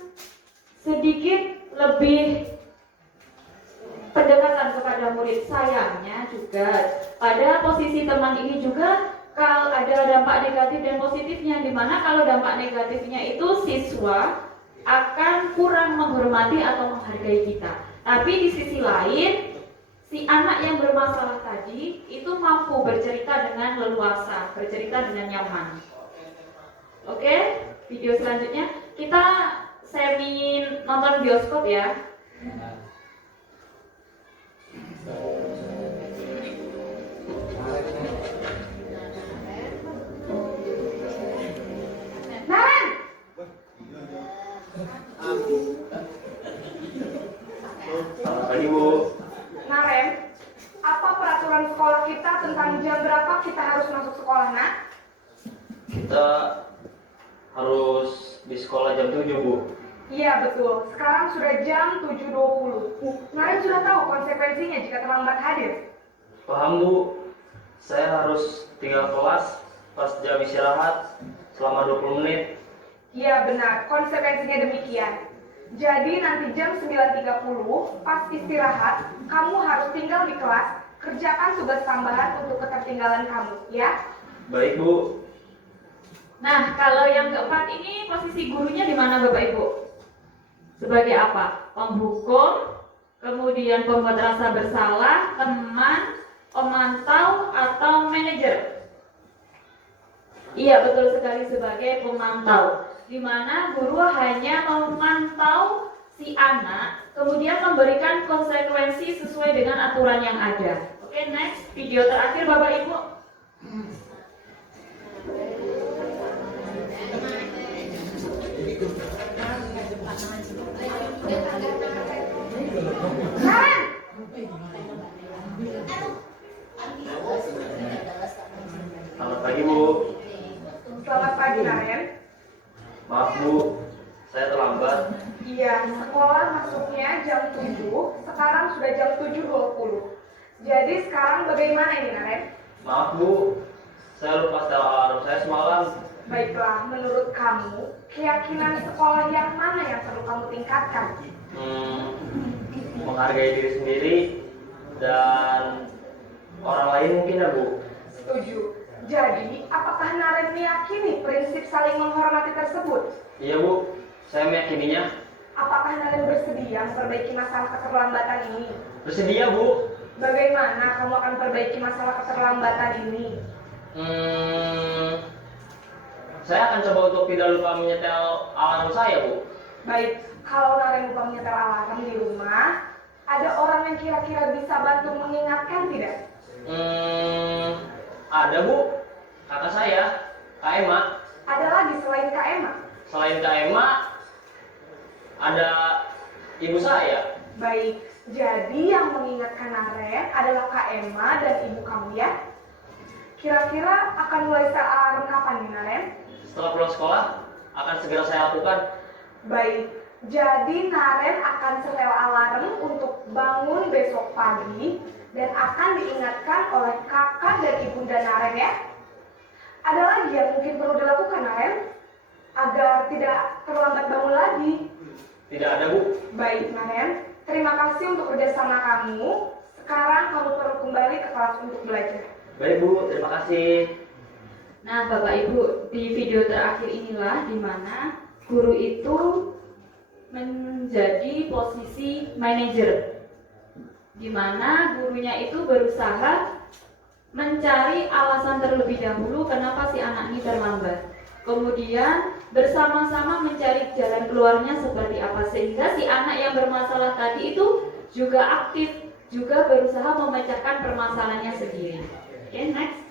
sedikit lebih pendekatan kepada murid. Sayangnya juga pada posisi teman ini juga kalau ada dampak negatif dan positifnya, di mana kalau dampak negatifnya itu siswa akan kurang menghormati atau menghargai kita. Tapi di sisi lain, si anak yang bermasalah tadi itu mampu bercerita dengan leluasa, bercerita dengan nyaman. Oke, video selanjutnya kita semi nonton bioskop ya. Naren! Selamat pagi tentang jam berapa kita harus masuk sekolah, nak? Kita harus di sekolah jam 7, Bu. Iya, betul. Sekarang sudah jam 7.20. Naren sudah tahu konsekuensinya jika terlambat hadir. Paham, Bu. Saya harus tinggal kelas pas jam istirahat selama 20 menit. Iya, benar. Konsekuensinya demikian. Jadi nanti jam 9.30 pas istirahat, kamu harus tinggal di kelas, kerjakan tugas tambahan untuk ketertinggalan kamu, ya? Baik, Bu. Nah, kalau yang keempat ini posisi gurunya di mana Bapak Ibu? Sebagai apa? Penghukum, kemudian pembuat rasa bersalah, teman, pemantau, atau manajer? Iya, betul sekali, sebagai pemantau, di mana guru hanya memantau si anak, kemudian memberikan konsekuensi sesuai dengan aturan yang ada. Oke, next, video terakhir Bapak Ibu. Selamat pagi, Bu. Selamat pagi, Naren. Maaf, Bu. Saya terlambat. Iya, sekolah masuknya jam 7, sekarang sudah jam 7.20. Jadi sekarang bagaimana ini, Naren? Maaf, Bu. Saya lupa setel alarm saya semalam. Baiklah, menurut kamu, keyakinan sekolah yang mana yang perlu kamu tingkatkan? Menghargai diri sendiri dan orang lain mungkin ya, Bu. Setuju. Jadi, apakah Naren meyakini prinsip saling menghormati tersebut? Iya, Bu. Saya meyakininya. Apakah Naren bersedia memperbaiki masalah keterlambatan ini? Bersedia, Bu. Bagaimana kamu akan perbaiki masalah keterlambatan ini? Saya akan coba untuk tidak lupa menyetel alarm saya, Bu. Baik, kalau Naren lupa menyetel alarm di rumah, ada orang yang kira-kira bisa bantu mengingatkan tidak? Ada, Bu. Kakak saya, Kak Emma. Ada lagi selain Kak Emma? Selain Kak Emma, ada ibu saya. Baik, jadi yang mengingatkan Naren adalah Kak Emma dan ibu kamu, ya? Kira-kira akan mulai setel alarm kapan nih, Naren? Setelah pulang sekolah, akan segera saya lakukan. Baik, jadi Naren akan setel alarm untuk bangun besok pagi dan akan diingatkan oleh kakak dan ibunda Naren, ya? Ada lagi yang mungkin perlu dilakukan, Naren? Agar tidak terlambat bangun lagi. Tidak ada, Bu. Baik, Naren. Terima kasih untuk kerjasama kamu. Sekarang kamu perlu kembali ke kelas untuk belajar. Baik, Bu. Terima kasih. Nah, Bapak Ibu, di video terakhir inilah di mana guru itu menjadi posisi manajer, di mana gurunya itu berusaha mencari alasan terlebih dahulu kenapa si anak ini terlambat. Kemudian bersama-sama mencari jalan keluarnya seperti apa, sehingga si anak yang bermasalah tadi itu juga aktif, juga berusaha memecahkan permasalahannya sendiri. Oke, next.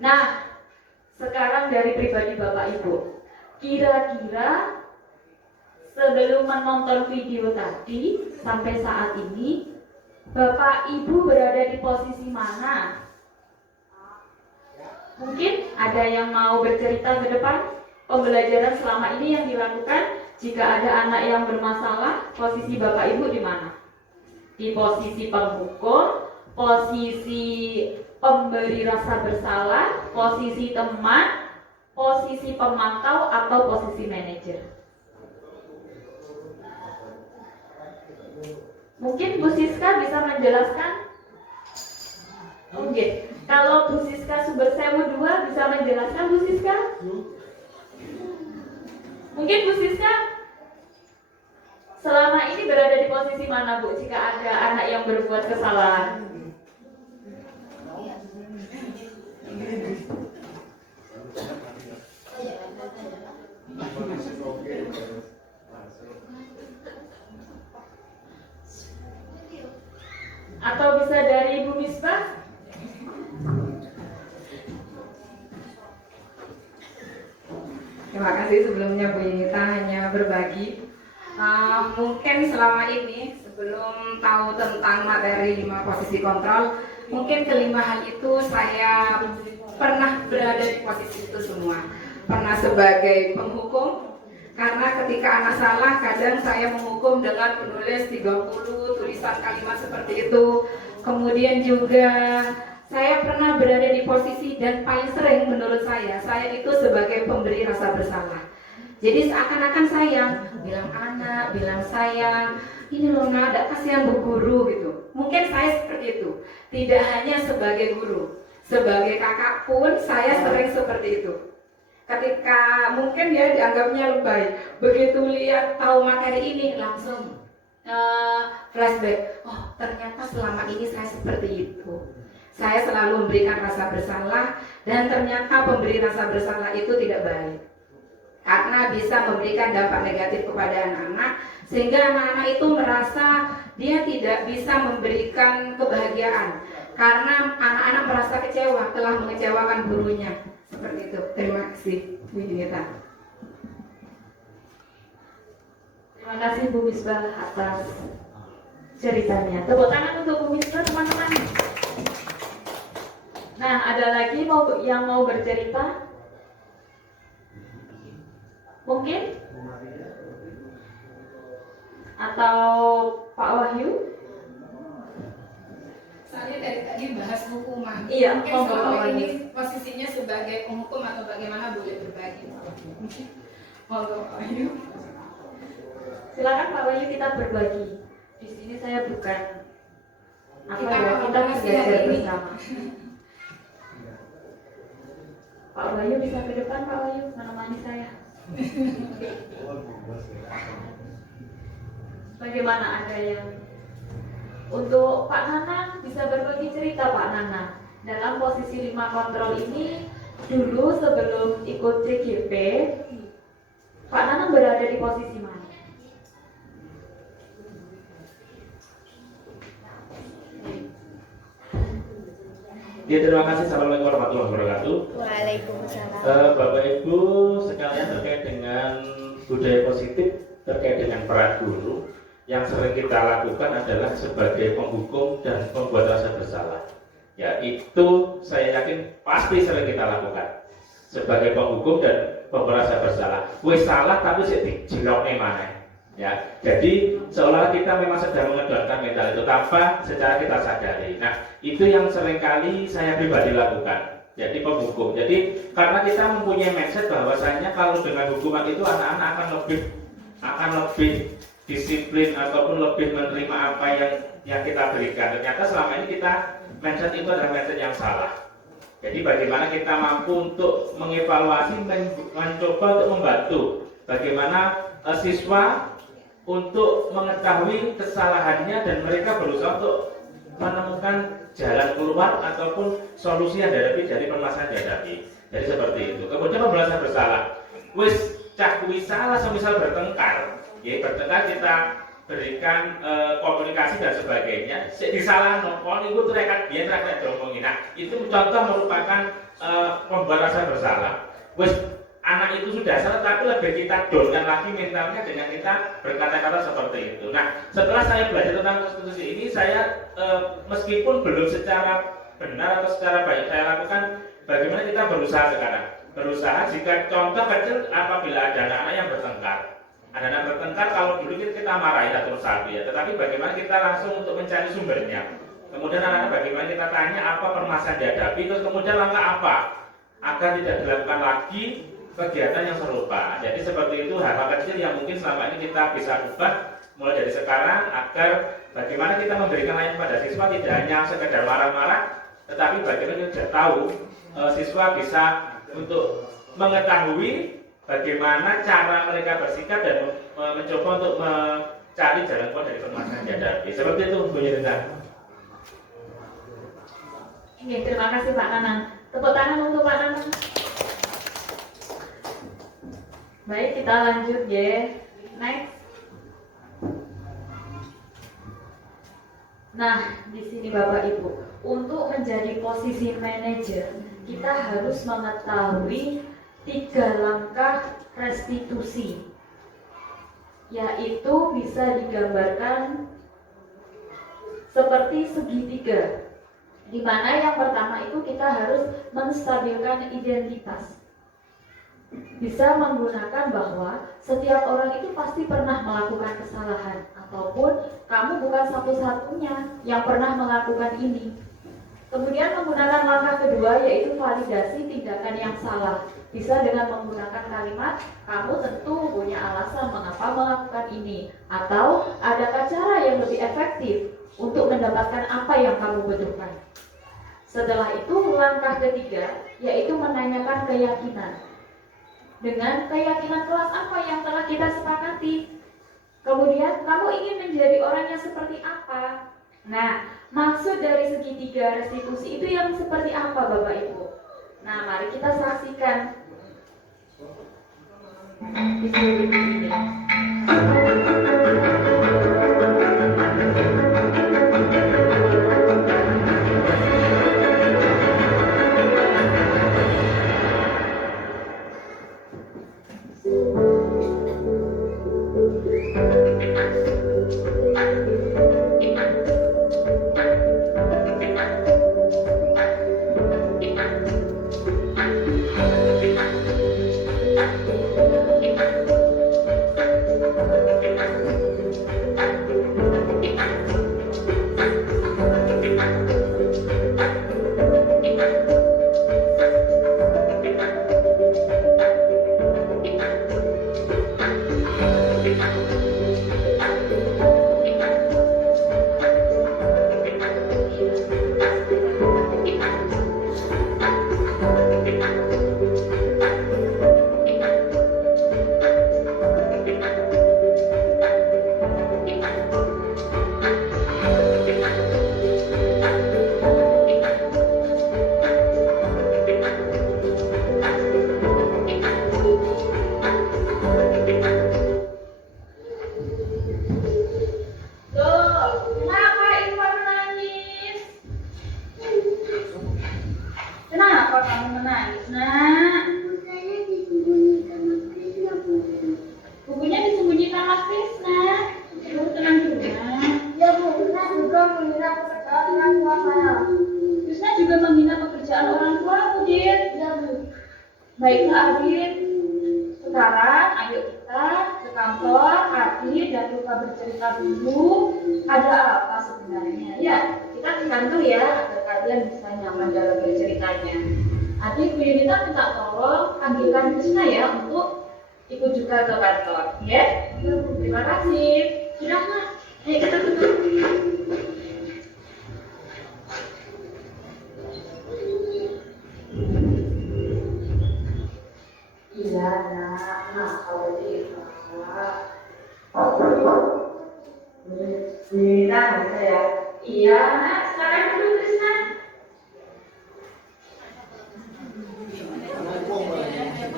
Nah, sekarang dari pribadi Bapak Ibu, kira-kira sebelum menonton video tadi sampai saat ini, Bapak Ibu berada di posisi mana? Mungkin ada yang mau bercerita ke depan pembelajaran selama ini yang dilakukan. Jika ada anak yang bermasalah, posisi Bapak Ibu di mana? Di posisi penghukum, posisi pemberi rasa bersalah, posisi teman, posisi pemantau, atau posisi manajer? Mungkin Bu Siska bisa menjelaskan? Mungkin. Kalau Bu Siska Sumber Sewu 2 bisa menjelaskan, Bu Siska? Mungkin Bu Siska selama ini berada di posisi mana, Bu, jika ada anak yang berbuat kesalahan? Atau bisa dari Ibu Misbah? Terima kasih sebelumnya Bu Yunita hanya berbagi. Mungkin selama ini belum tahu tentang materi 5 posisi kontrol. Mungkin kelima hal itu saya pernah berada di posisi itu semua. Pernah sebagai penghukum, karena ketika anak salah kadang saya menghukum dengan menulis 30 tulisan kalimat seperti itu. Kemudian juga saya pernah berada di posisi, dan paling sering menurut saya itu sebagai pemberi rasa bersalah. Jadi seakan-akan sayang, bilang anak, bilang sayang, ini loh nak, ada kasihan bu guru gitu. Mungkin saya seperti itu, tidak hanya sebagai guru, sebagai kakak pun saya sering seperti itu. Ketika mungkin ya dianggapnya lebay, begitu lihat tahu materi ini langsung flashback, oh ternyata selama ini saya seperti itu. Saya selalu memberikan rasa bersalah, dan ternyata pemberi rasa bersalah itu tidak baik, karena bisa memberikan dampak negatif kepada anak-anak, sehingga anak-anak itu merasa dia tidak bisa memberikan kebahagiaan, karena anak-anak merasa kecewa telah mengecewakan gurunya. Seperti itu. Terima kasih Bu Yunita. Terima kasih Bu Misbah atas ceritanya. Tepuk tangan untuk Bu Misbah, teman-teman. Nah, ada lagi yang mau bercerita? Mungkin? Atau Pak Wahyu? Saya dari tadi bahas hukuman. Iya, mungkin selama ini posisinya sebagai penghukum atau bagaimana, boleh berbagi. Monggo Pak Wahyu. Silakan Pak Wahyu, kita berbagi. Di sini saya bukan kita belajar bersama. Pak Wahyu bisa ke depan, Pak Wahyu menemani saya. Bagaimana, ada yang untuk Pak Nana bisa berbagi cerita? Pak Nana dalam posisi 5 kontrol ini dulu sebelum ikut CGP, Pak Nana berada di posisi mana? Ya, terima kasih. Assalamualaikum warahmatullahi wabarakatuh. Waalaikumsalam. Bapak Ibu sekalian, terkait dengan budaya positif terkait dengan peran guru, yang sering kita lakukan adalah sebagai penghukum dan pembuat rasa bersalah. Ya, itu saya yakin pasti sering kita lakukan sebagai penghukum dan pembuat rasa bersalah. Wes salah tapi sik dijilokne maneh. Ya, jadi seolah kita memang sedang mengedorkan mental itu tanpa secara kita sadari. Nah, itu yang seringkali saya pribadi lakukan. Jadi penghukum. Jadi karena kita mempunyai mindset bahwasanya kalau dengan hukuman itu anak-anak akan lebih disiplin ataupun lebih menerima apa yang kita berikan. Ternyata selama ini kita mindset itu adalah mindset yang salah. Jadi bagaimana kita mampu untuk mengevaluasi, mencoba untuk membantu bagaimana siswa untuk mengetahui kesalahannya dan mereka berusaha untuk menemukan jalan keluar ataupun solusi yang dihadapi dari permasalahan dihadapi. Jadi seperti itu. Kemudian pembelasan bersalah. Wis cah kuwi salah semisal bertengkar. Ya, bertengkar kita berikan komunikasi dan sebagainya. Disalahno kon iku trekat biyen trekat diomongin. Nah, itu contoh merupakan pembuat rasa bersalah. Wis anak itu sudah salah, tapi lebih kita downkan lagi mentalnya dengan kita berkata-kata seperti itu. Nah, setelah saya belajar tentang konstitusi ini, saya meskipun belum secara benar atau secara baik saya lakukan, bagaimana kita berusaha sekarang. Berusaha jika contoh kecil apabila ada anak-anak yang bertengkar. Ada anak bertengkar, kalau dulu kita marahin satu-satu ya, tetapi bagaimana kita langsung untuk mencari sumbernya. Kemudian anak-anak bagaimana kita tanya apa permasalahan dihadapi, terus kemudian langkah apa agar tidak dilakukan lagi kegiatan yang serupa. Jadi seperti itu hal-hal kecil yang mungkin selama ini kita bisa ubah mulai dari sekarang, agar bagaimana kita memberikan layanan pada siswa tidak hanya sekedar marah-marah, tetapi bagaimana kita tahu siswa bisa untuk mengetahui bagaimana cara mereka bersikap dan mencoba untuk mencari jalan keluar dari permasalahan dihadapi. Seperti itu, Bu Yunita. Oke, terima kasih Pak Nanang. Tepuk tangan untuk Pak Nanang. Baik, kita lanjut ya. Next. Nah, di sini Bapak Ibu, untuk menjadi posisi manajer, kita harus mengetahui 3 langkah restitusi, yaitu bisa digambarkan seperti segitiga, di mana yang pertama itu kita harus menstabilkan identitas. Bisa menggunakan bahwa setiap orang itu pasti pernah melakukan kesalahan, ataupun kamu bukan satu-satunya yang pernah melakukan ini. Kemudian menggunakan langkah kedua, yaitu validasi tindakan yang salah. Bisa dengan menggunakan kalimat, kamu tentu punya alasan mengapa melakukan ini, atau adakah cara yang lebih efektif untuk mendapatkan apa yang kamu butuhkan. Setelah itu langkah ketiga, yaitu menanyakan keyakinan. Dengan keyakinan kelas apa yang telah kita sepakati. Kemudian kamu ingin menjadi orang yang seperti apa? Nah, maksud dari segitiga restitusi itu yang seperti apa Bapak Ibu? Nah, mari kita saksikan. Baiklah Adit, sekarang ayo kita ke kantor Adit dan lupa bercerita dulu ada apa sebenarnya. Ya, kita ke kantor ya agar kalian bisa nyaman dalam berceritanya. Adit, Bu Yunita minta tolong panggilkan Krisna ya untuk ikut juga ke kantor, ya. Terima kasih. Sudah Mak, ayo kita tutup. Iya nak, kalau di Krisna bisa ya? Iya nak, sekarang dulu Krisna.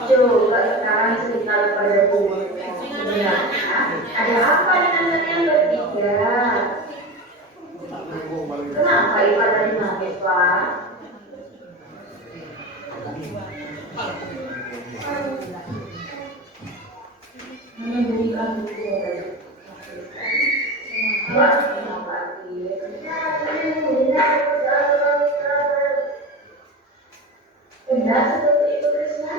Coba sekarang cerita pada buku. Ya, ada apa dengan kalian bertiga? Kenapa Ipa tadi nangis Pak? Menyembunyikan buku tadi. Kenapa sih? Benar seperti itu Krisna?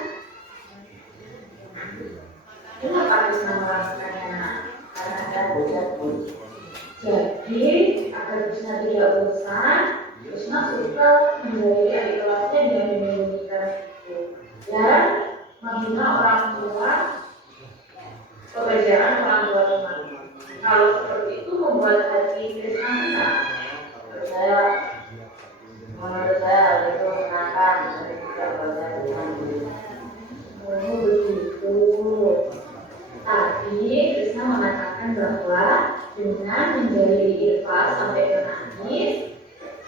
Kenapa Krisna melakukannya? Karena ada bosan. Jadi agar Krisna tidak bosan, Krisna suka menjadi adik kelasnya dengan menyembunyikan buku dan menghina orang tua, pekerjaan orang tua teman. Kalau seperti itu membuat hati Krisna senang. Menurut saya hal itu menyenangkan dan tidak belajar dengan diri. Oh begitu. Tadi Krisna mengatakan bahwa dengan menjadi Irfa sampai menangis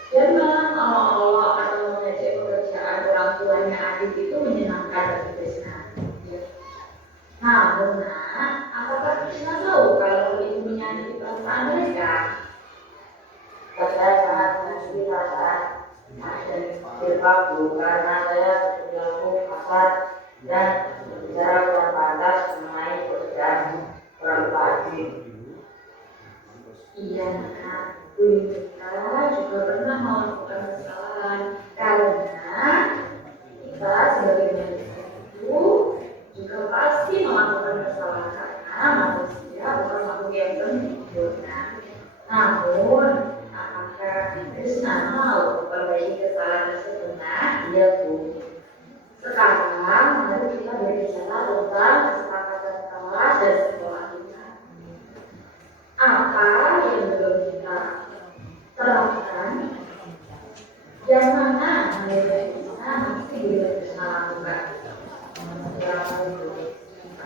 dan malah mengolok-olok atau mengejek pekerjaan orang tuanya Adit itu menyenangkan bagi Krisna. Namun, apakah Krisna tahu kalau itu menyakiti perasaan mereka? Saya sangat menyakiti perasaan dan Irfa karena saya berperilaku kasar dan berbicara kurang pantas mengenai pekerjaan orang tua Adit. Iya, Bu Yunita. Krishna mau memperbaiki kesalahan tersebut. Nah, iya Bu. Sekarang mari kita berbicara tentang kesepakatan kelas dan sekolah kita. Apa yang belum kita terapkan? Yang mana kita masih belum bisa lakukan?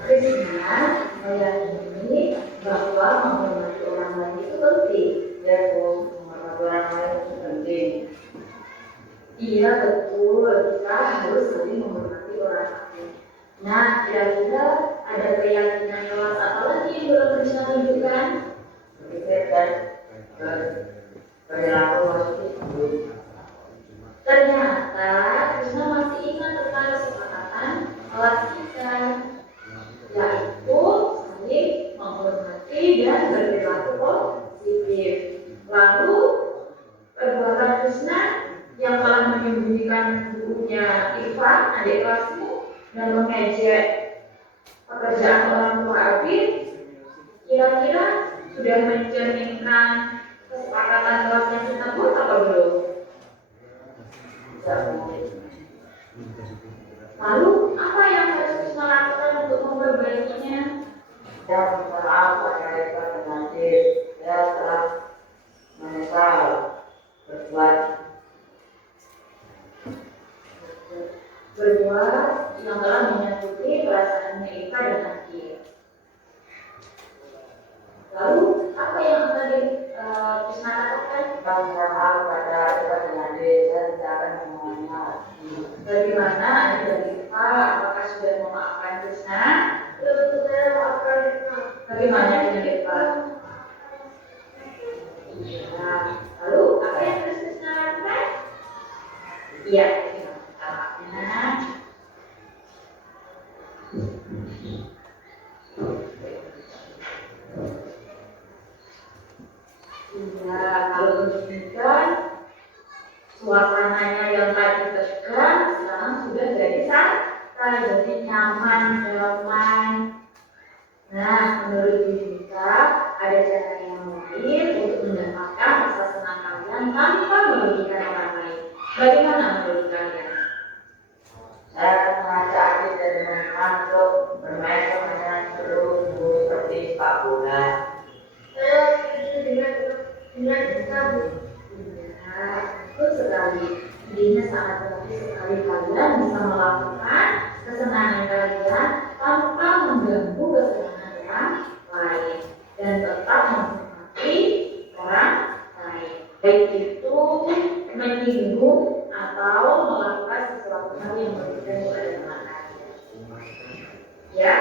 Krishna meyakini bahwa menghormati orang lain itu penting. Ya Bu, menghormati orang lain itu penting. Iya betul, kita harus saling menghormati orang lain. Nah, kira-kira ada keyakinan kelas apa lagi yang belum bisa tunjukkan? Dan perilaku positif. Ternyata Krishna masih ingat tentang kesepakatan kelas kita, yaitu saling menghormati dan berperilaku positif. Lalu perbuatan Krishna yang telah menyembunyikan bukunya Irfan, adik kelasmu, dan mengejek pekerjaan orang tua Abid, kira-kira sudah mencerminkan kesepakatan kelas yang kita buat apa belum? Lalu apa yang harus kita lakukan untuk memperbaikinya? Dan maaf pada Irfan dan Nadir, saya telah menyesal berbuat yang telah menyakiti perasaannya Ika dan Nadir. Lalu apa yang akan Krishna katakan? Maaf pada Ika dan Nadir, saya tidak akan memohonnya lagi. Bagaimana adik dan Ika? Apakah sudah memaafkan Krishna? Betul, saya memaafkan Ika. Bagaimana dengan Ika? Iya. Lalu apa yang harus Krishna lakukan? Iya. Kalau demikian suasananya yang tadi tegang sekarang sudah jadi santai, jadi nyaman, damai. Nah, menurut kita ada cara yang lain untuk mendapatkan rasa senang kalian tanpa merugikan orang lain. Bagaimana menurut kalian? Saya akan mengajak adik dan teman-teman untuk bermain permainan seru seperti sepak bola. Saya setuju dengan kamu. Ya, betul sekali. Idenya sangat bagus sekali. Kalian bisa melakukan kesenangan kalian tanpa mengganggu kesenangan orang lain dan tetap menghormati orang lain. Baik itu menyinggung atau melakukan sesuatu hal yang merugikan kepada teman kalian. Ya.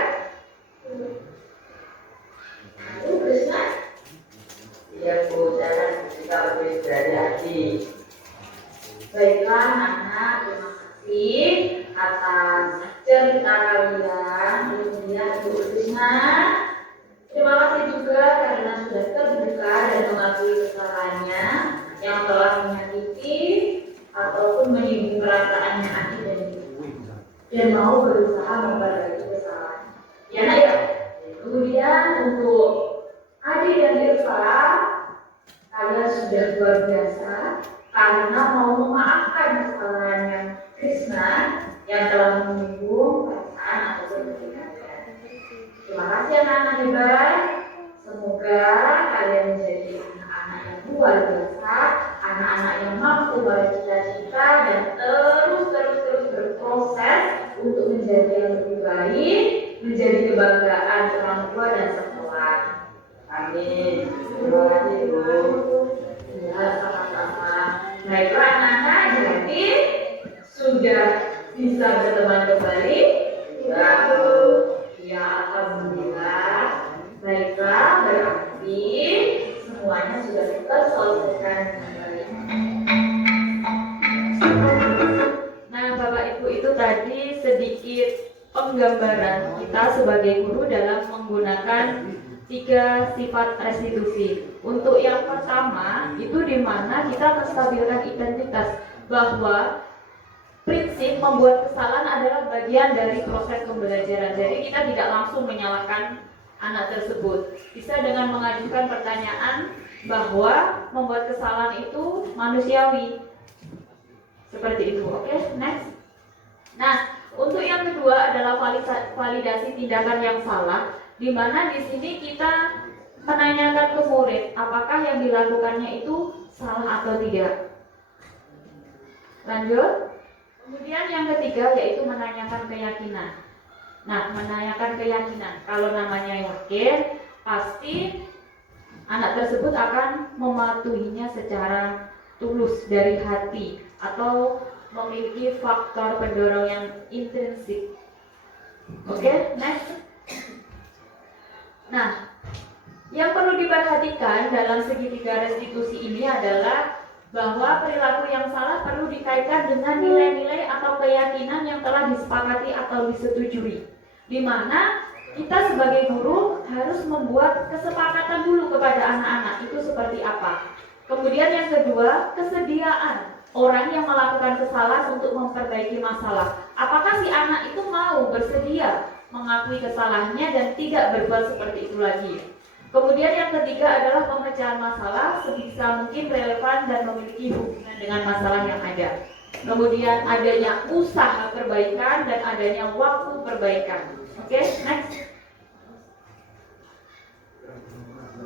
Lalu Krishna? Ya Bu, saya bisa lebih dari hati. Baiklah anak, terima kasih atas cerita kalian. Kemudian Bu Krishna, terima kasih juga karena sudah terbuka dan mengakui kesalahannya yang telah menyakiti ataupun menyinggung perasaannya adik dan ibu dan mau berusaha memperbaiki kesalahan. Ya nak ya. Kemudian untuk adik dan Irfa, kalian sudah luar biasa karena mau memaafkan kesalahannya Krishna yang telah menyinggung perasaan ataupun kalian. Terima kasih anak-anak hebat. Semoga kalian menjadi anak-anak yang luar biasa, anak-anak yang mampu bercita-cita dan terus berproses untuk menjadi yang lebih baik, menjadi kebanggaan orang tua dan sekolah. Amin. Terima kasih Bu. Ya, sama-sama. Baiklah anak-anak, jadi sudah bisa berteman kembali. Ya, ya alhamdulillah. Baiklah, berarti semuanya sudah terselesaikan dengan baik. Nah, Bapak Ibu, itu tadi sedikit penggambaran kita sebagai guru dalam menggunakan 3 sifat restitusi. Untuk yang pertama, itu di mana kita menstabilkan identitas, bahwa prinsip membuat kesalahan adalah bagian dari proses pembelajaran. Jadi kita tidak langsung menyalahkan anak tersebut. Bisa dengan mengajukan pertanyaan bahwa membuat kesalahan itu manusiawi. Seperti itu. Oke, next. Nah, untuk yang kedua adalah validasi tindakan yang salah, di mana di sini kita menanyakan ke murid apakah yang dilakukannya itu salah atau tidak. Lanjut. Kemudian yang ketiga yaitu menanyakan keyakinan. Nah, menanyakan keyakinan. Kalau namanya yakin, pasti anak tersebut akan mematuhinya secara tulus dari hati atau memiliki faktor pendorong yang intrinsik. Oke, next. Nah, yang perlu diperhatikan dalam segitiga restitusi ini adalah bahwa perilaku yang salah perlu dikaitkan dengan nilai-nilai atau keyakinan yang telah disepakati atau disetujui, di mana kita sebagai guru harus membuat kesepakatan dulu kepada anak-anak itu seperti apa. Kemudian yang kedua, kesediaan orang yang melakukan kesalahan untuk memperbaiki masalah. Apakah si anak itu mau bersedia mengakui kesalahannya dan tidak berbuat seperti itu lagi. Kemudian yang ketiga adalah pemecahan masalah sebisa mungkin relevan dan memiliki hubungan dengan masalah yang ada. Kemudian adanya usaha perbaikan dan adanya waktu perbaikan. Oke, next.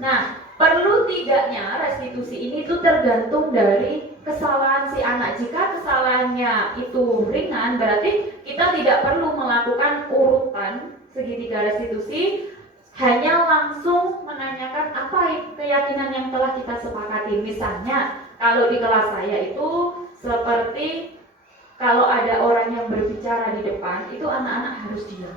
Nah, perlu tidaknya restitusi ini itu tergantung dari kesalahan si anak. Jika kesalahannya itu ringan, berarti kita tidak perlu melakukan urutan segitiga restitusi, hanya langsung menanyakan apa keyakinan yang telah kita sepakati. Misalnya, kalau di kelas saya itu seperti kalau ada orang yang berbicara di depan, itu anak-anak harus diam.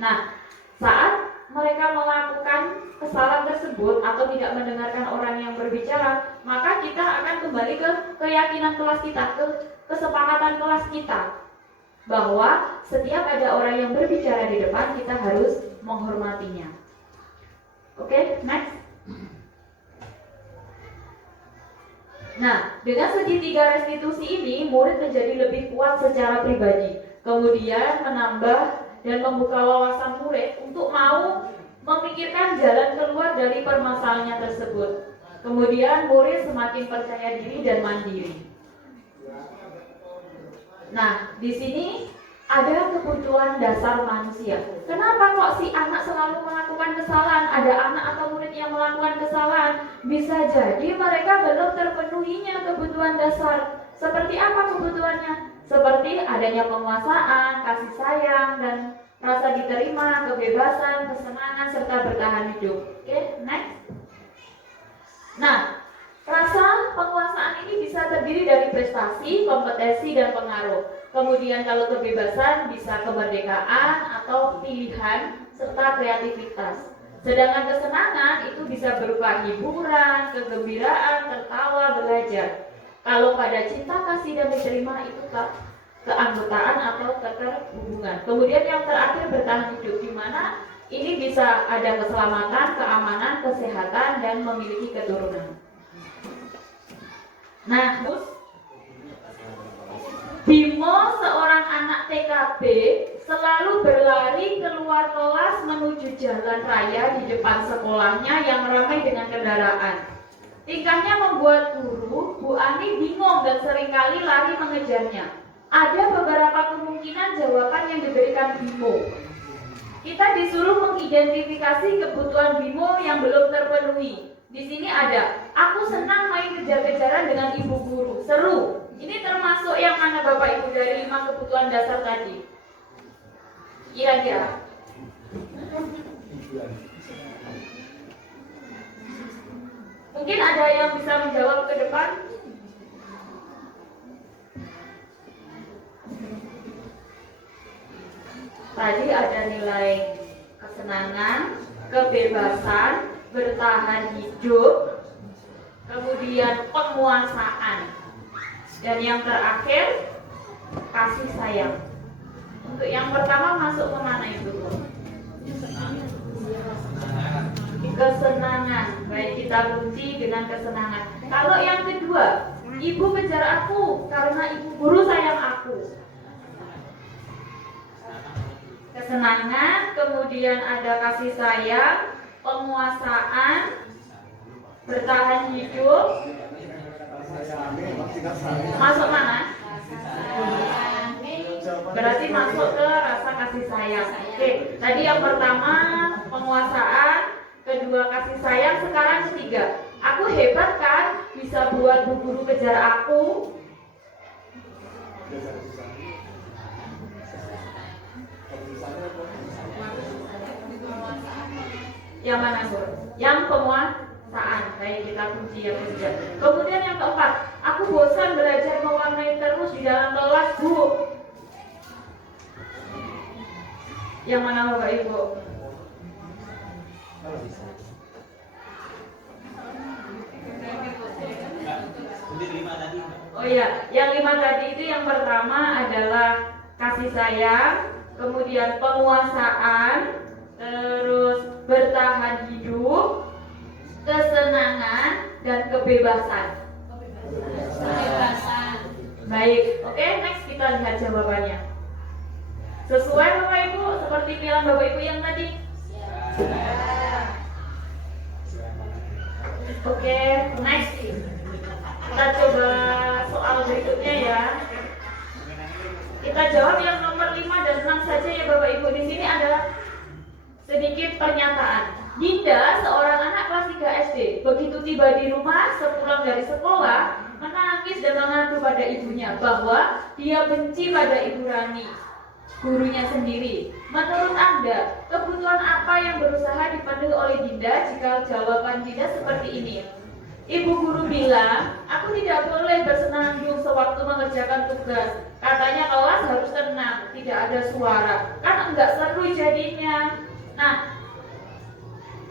Nah, saat mereka melakukan kesalahan tersebut atau tidak mendengarkan orang yang berbicara, maka kita akan kembali ke keyakinan kelas kita, ke kesepakatan kelas kita, bahwa setiap ada orang yang berbicara di depan, kita harus menghormatinya. Oke, next. Nah, dengan segitiga restitusi ini, murid menjadi lebih kuat secara pribadi, kemudian menambah dan membuka wawasan murid untuk mau memikirkan jalan keluar dari permasalahannya tersebut. Kemudian murid semakin percaya diri dan mandiri. Nah, di sini ada kebutuhan dasar manusia. Kenapa kok si anak selalu melakukan kesalahan? Ada anak atau murid yang melakukan kesalahan. Bisa jadi mereka belum terpenuhinya kebutuhan dasar. Seperti apa kebutuhannya? Seperti adanya penguasaan, kasih sayang, dan rasa diterima, kebebasan, kesenangan, serta bertahan hidup. Oke, next. Nah, rasa penguasaan ini bisa terdiri dari prestasi, kompetensi, dan pengaruh. Kemudian kalau kebebasan bisa kemerdekaan atau pilihan serta kreativitas. Sedangkan kesenangan itu bisa berupa hiburan, kegembiraan, tertawa, belajar. Kalau pada cinta, kasih, dan diterima itu keanggotaan atau keterhubungan. Kemudian yang terakhir bertahan hidup, di mana ini bisa ada keselamatan, keamanan, kesehatan, dan memiliki keturunan. Nah, Bimo, seorang anak TKB, selalu berlari keluar kelas menuju jalan raya di depan sekolahnya yang ramai dengan kendaraan. Tingkahnya membuat guru, Bu Ani, bingung dan seringkali lari mengejarnya. Ada beberapa kemungkinan jawaban yang diberikan Bimo. Kita disuruh mengidentifikasi kebutuhan Bimo yang belum terpenuhi. Di sini ada, aku senang main kejar-kejaran dengan ibu guru, seru. Ini termasuk yang mana Bapak Ibu dari 5 kebutuhan dasar tadi? Kira-kira? Mungkin ada yang bisa menjawab ke depan? Tadi ada nilai kesenangan, kebebasan, bertahan hidup, kemudian penguasaan, dan yang terakhir kasih sayang. Untuk yang pertama masuk ke mana itu? Kesenangan. Baik, kita kunci dengan kesenangan. Kalau yang kedua, ibu kejar aku karena ibu guru sayang aku. Kesenangan, kemudian ada kasih sayang, penguasaan, bertahan hidup. Masuk mana? Berarti masuk ke rasa kasih sayang. Oke, tadi yang pertama penguasaan, kedua kasih sayang, sekarang ketiga. Aku hebat kan? Bisa buat bu guru kejar aku. Yang mana, Bu? Yang penguasaan. Baik, kita kunci yang ketiga. Kemudian yang keempat, aku bosan belajar mewarnai terus di dalam kelas, Bu. Yang mana, Bapak Ibu? Oh iya, yang 5 tadi itu yang pertama adalah kasih sayang, kemudian penguasaan, terus bertahan hidup, kesenangan, dan kebebasan. Baik, oke, next kita lihat jawabannya. Sesuai Bapak Ibu, seperti pilihan Bapak Ibu yang tadi? Oke, next. Kita coba soal berikutnya ya. Kita jawab yang nomor 5 dan 6 saja ya Bapak Ibu. Di sini adalah sedikit pernyataan. Dinda, seorang anak kelas 3 SD, begitu tiba di rumah sepulang dari sekolah, menangis dan mengaku pada ibunya bahwa dia benci pada Ibu Rani, gurunya sendiri. Menurut Anda, kebutuhan apa yang berusaha dipenuhi oleh Dinda jika jawaban Dinda seperti ini? Ibu guru bilang, aku tidak boleh bersenandung sewaktu mengerjakan tugas. Katanya kelas harus tenang, tidak ada suara. Kan enggak seru jadinya. Nah,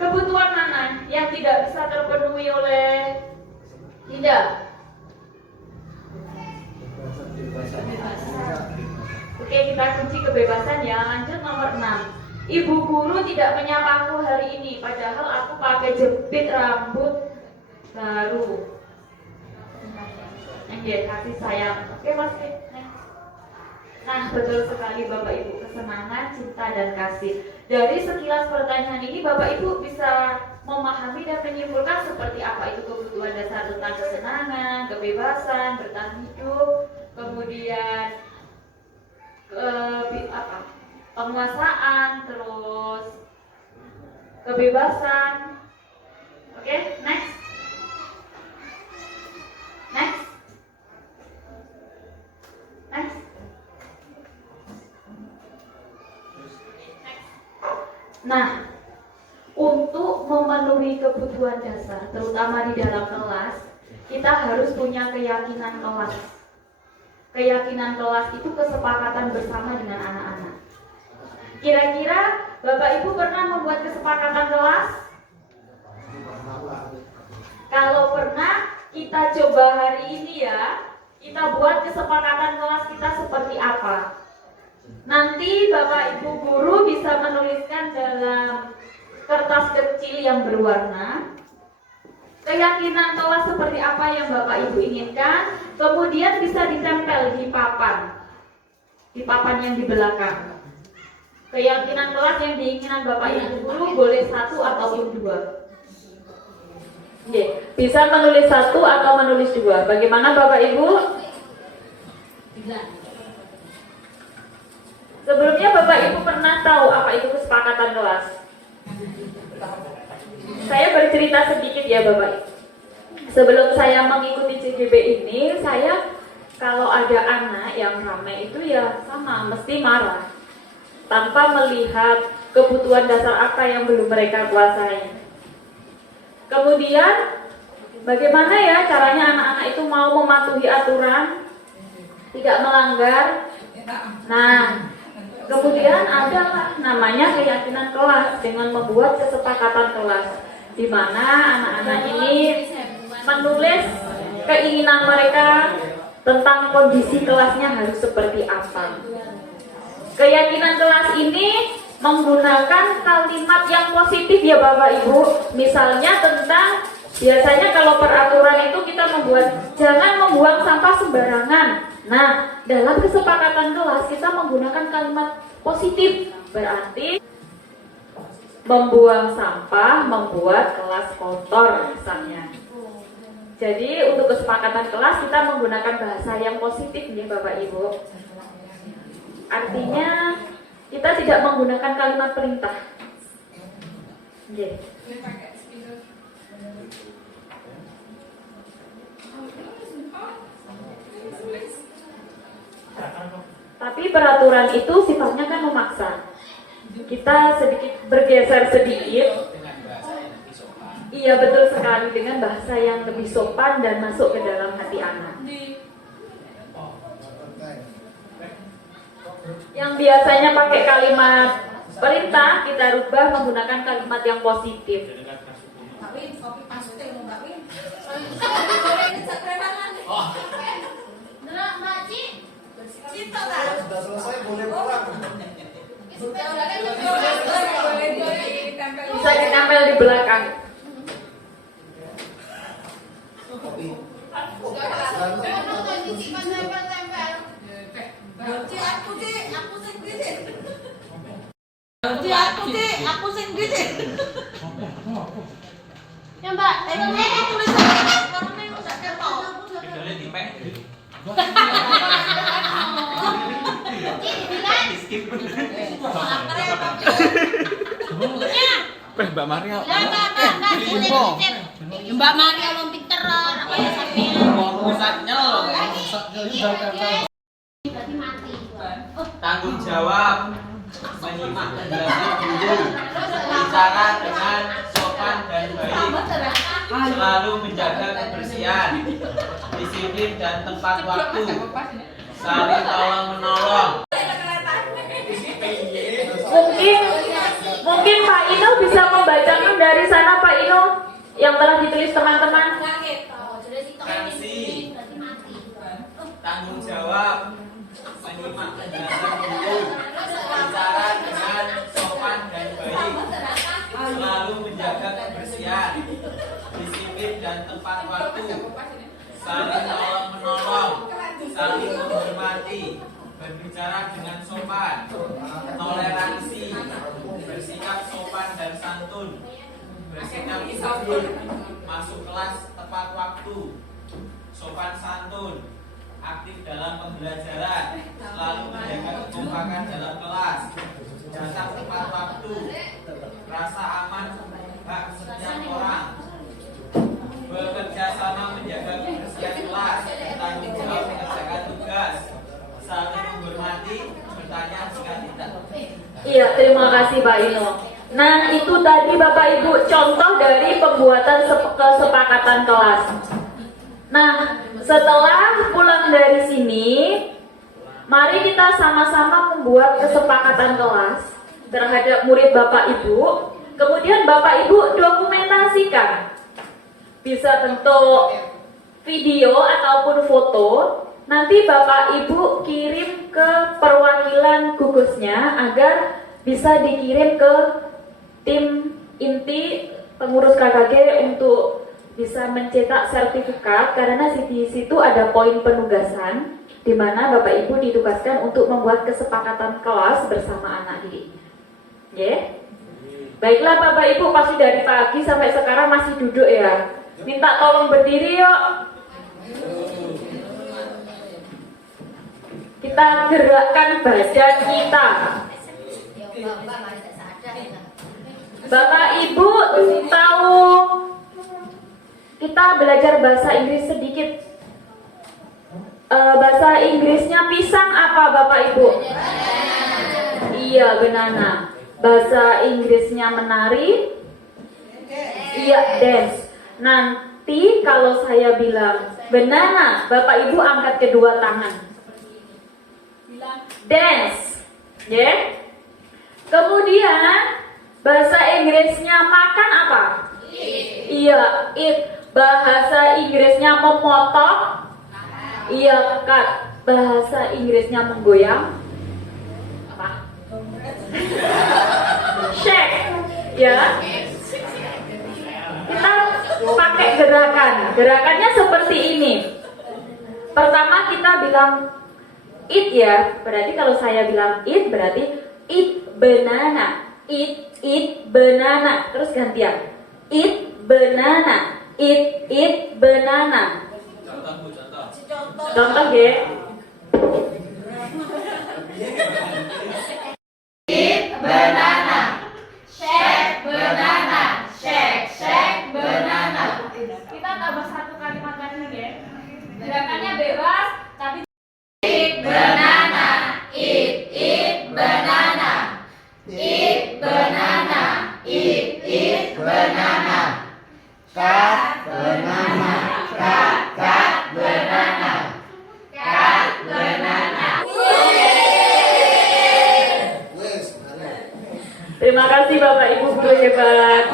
kebutuhan mana yang tidak bisa terpenuhi oleh Dinda? Oke, kita kunci kebebasan ya. Lanjut nomor 6. Ibu guru tidak menyapaku hari ini, padahal aku pakai jepit rambut baru. Kasih sayang. Oke, masih. Nah, betul sekali Bapak Ibu, kesenangan, cinta, dan kasih. Dari sekilas pertanyaan ini Bapak Ibu bisa memahami dan menyimpulkan seperti apa itu kebutuhan dasar tentang kesenangan, kebebasan, bertahan hidup, kemudian penguasaan, terus kebebasan. Oke, next. Nah, untuk memenuhi kebutuhan dasar, terutama di dalam kelas, kita harus punya keyakinan kelas. Keyakinan kelas itu kesepakatan bersama dengan anak-anak. Kira-kira Bapak Ibu pernah membuat kesepakatan kelas? Kalau pernah, kita coba hari ini ya. Kita buat kesepakatan kelas kita seperti apa. Nanti Bapak Ibu guru bisa menuliskan dalam kertas kecil yang berwarna keyakinan kelas seperti apa yang Bapak Ibu inginkan, kemudian bisa ditempel di papan yang di belakang. Keyakinan kelas yang diinginkan Bapak Ibu guru boleh 1 ataupun 2. Oke, bisa menulis 1 atau menulis 2. Bagaimana Bapak Ibu? Sebelumnya Bapak Ibu pernah tahu apa itu kesepakatan kelas? Saya bercerita sedikit ya Bapak Ibu. Sebelum saya mengikuti CGB ini, saya kalau ada anak yang ramai itu ya sama, mesti marah. Tanpa melihat kebutuhan dasar apa yang belum mereka kuasai. Kemudian, bagaimana ya caranya anak-anak itu mau mematuhi aturan, tidak melanggar? Nah, kemudian adalah namanya keyakinan kelas dengan membuat kesepakatan kelas, di mana anak-anak ini menulis keinginan mereka tentang kondisi kelasnya harus seperti apa. Keyakinan kelas ini menggunakan kalimat yang positif ya Bapak Ibu. Misalnya tentang, biasanya kalau peraturan itu kita membuat jangan membuang sampah sembarangan. Nah, dalam kesepakatan kelas kita menggunakan kalimat positif, berarti membuang sampah membuat kelas kotor misalnya. Jadi untuk kesepakatan kelas kita menggunakan bahasa yang positif nih Bapak Ibu. Artinya kita tidak menggunakan kalimat perintah. Oke. Tapi peraturan itu sifatnya kan memaksa. Kita sedikit bergeser sedikit. Iya betul sekali, dengan bahasa yang lebih sopan dan masuk ke dalam hati anak. Yang biasanya pakai kalimat perintah kita rubah menggunakan kalimat yang positif. Sudah selesai boleh pulang. Bisa ditempel di belakang. Aku sing didik. Ya Mbak, tulisan karena yang udah ketok. Mbak Maria. Mbak Maria mau pinter apa ya sampean? Pusatnya loh. Tanggung jawab menyimak penjelasan guru, bicara dengan sopan dan baik, selalu menjaga kebersihan, disiplin dan tepat waktu, saling tolong menolong. Mungkin Pak Ino bisa membacakan dari sana Pak Ino yang telah ditulis teman-teman. Sanksi, tanggung jawab, menyimak penjelasan guru, bicara dengan sopan dan baik, selalu menjaga kebersihan, disiplin dan tepat waktu, saling tolong menolong, saling menghormati, berbicara dengan sopan, toleransi, bersikap sopan dan santun, bersikap santun, masuk kelas tepat waktu, sopan santun, aktif dalam pembelajaran, selalu menjaga kekompakan dalam kelas, datang tepat waktu, rasa aman hak setiap orang, bekerja sama menjaga kebersihan kelas, bertanggung jawab mengerjakan tugas, saling menghormati, bertanya jika tidak. Iya, terima kasih Pak Ino. Nah, itu tadi Bapak Ibu contoh dari pembuatan kesepakatan kelas. Nah, setelah pulang dari sini, mari kita sama-sama membuat kesepakatan kelas terhadap murid Bapak Ibu. Kemudian Bapak Ibu dokumentasikan. Bisa bentuk video ataupun foto. Nanti Bapak Ibu kirim ke perwakilan gugusnya agar bisa dikirim ke tim inti pengurus KKG untuk bisa mencetak sertifikat, karena di situ ada poin penugasan di mana Bapak Ibu ditugaskan untuk membuat kesepakatan kelas bersama anak didik. Ya. Baiklah Bapak Ibu, pasti dari pagi sampai sekarang masih duduk ya. Minta tolong berdiri yuk. Kita gerakkan badan kita. Bapak Ibu tahu kita belajar bahasa Inggris sedikit. Bahasa Inggrisnya pisang apa Bapak Ibu? Iya, banana. Bahasa Inggrisnya menari? Iya, dance. Nanti kalau saya bilang banana, Bapak Ibu angkat kedua tangan. Dance, ya. Yeah. Kemudian bahasa Inggrisnya makan apa? Iya, eat. Bahasa Inggrisnya memotong? Iya, cut. Bahasa Inggrisnya menggoyang? Apa? Shake, ya. Kita pakai gerakan. Gerakannya seperti ini. Pertama kita bilang eat ya. Berarti kalau saya bilang eat berarti eat banana. eat banana. Terus gantian. Eat banana. Eat banana. Contoh Bu, contoh. Contoh ya. Eat banana. Shake banana. Shake banana. Kita tambah satu kalimat lagi ya. Gerakannya bebas, tapi Eat banana. Eat banana. Eat banana. Eat banana. Cut banana. Cut banana. Cut banana. terima kasih Bapak Ibu guru hebat.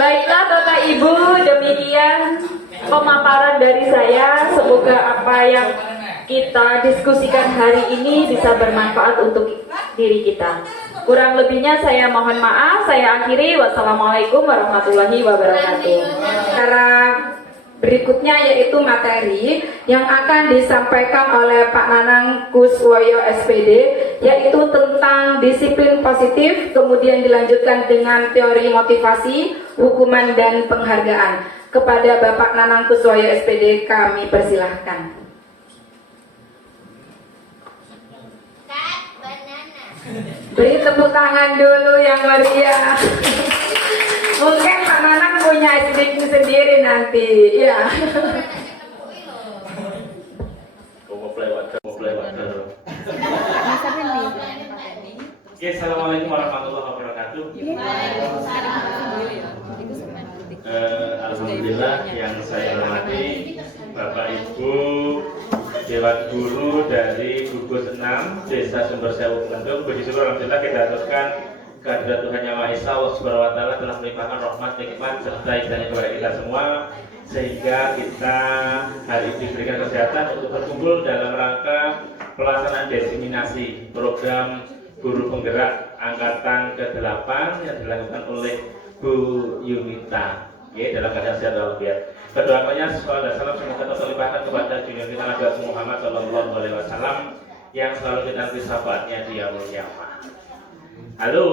Baiklah Bapak Ibu, demikian pemaparan dari saya. Semoga apa yang kita diskusikan hari ini bisa bermanfaat untuk diri kita. Kurang lebihnya saya mohon maaf. Saya akhiri. Wassalamualaikum warahmatullahi wabarakatuh. Sekarang berikutnya yaitu materi yang akan disampaikan oleh Pak Nanang Kuswoyo SPD, yaitu tentang disiplin positif, kemudian dilanjutkan dengan teori motivasi, hukuman dan penghargaan. Kepada Bapak Nanang Kuswoyo SPD kami persilahkan. Beri tepuk tangan dulu yang meriah. Mungkin Pak Nanang punya sedikit sendiri nanti, ya. Oke, assalamualaikum warahmatullahi wabarakatuh. Alhamdulillah yang saya hormati Bapak Ibu Dewan Guru dari Gugus 6 Desa Sumber Sewu Kendung. Puji syukur alhamdulillah kita aturkan kehadirat Tuhan Yang Maha Esa Allah Subhanahu wa taala telah melimpahkan rahmat, nikmat serta hidayah kepada kita semua sehingga kita hari ini diberikan kesehatan untuk berkumpul dalam rangka pelaksanaan diseminasi program guru penggerak angkatan ke-8 yang dilakukan oleh Bu Yunita. Ya, dalam keadaan sehat walafiat. Berdoanya semoga salam semoga terlimpahkan kepada junior kita Nabi Muhammad Shallallahu Alaihi Wasallam yang selalu kita nanti sahabatnya dia mulyama. Halo.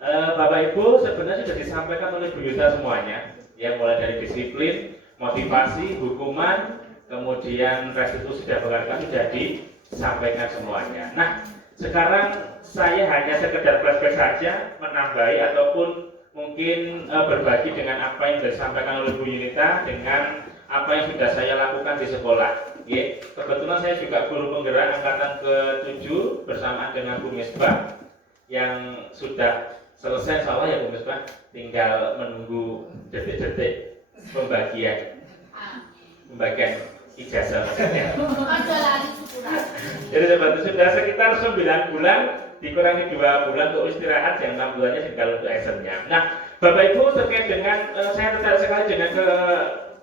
Bapak Ibu sebenarnya sudah disampaikan oleh Bu Yuta semuanya, ya mulai dari disiplin, motivasi, hukuman, kemudian restitusi dan penghargaan sudah disampaikan semuanya. Nah, sekarang saya hanya sekedar flashback saja, menambahi ataupun mungkin berbagi dengan apa yang disampaikan oleh Bu Yunita dengan apa yang sudah saya lakukan di sekolah. Ya, kebetulan saya juga guru penggerak angkatan ke-7 bersamaan dengan Bu Misbah yang sudah selesai insya Allah ya Bu Misbah, tinggal menunggu detik-detik pembagian ijazah maksudnya. Jadi seperti sudah sekitar 9 bulan dikurangi 2 bulan untuk istirahat, yang 6 bulannya tinggal untuk examnya. Nah, Bapak Ibu terkait dengan saya tertarik sekali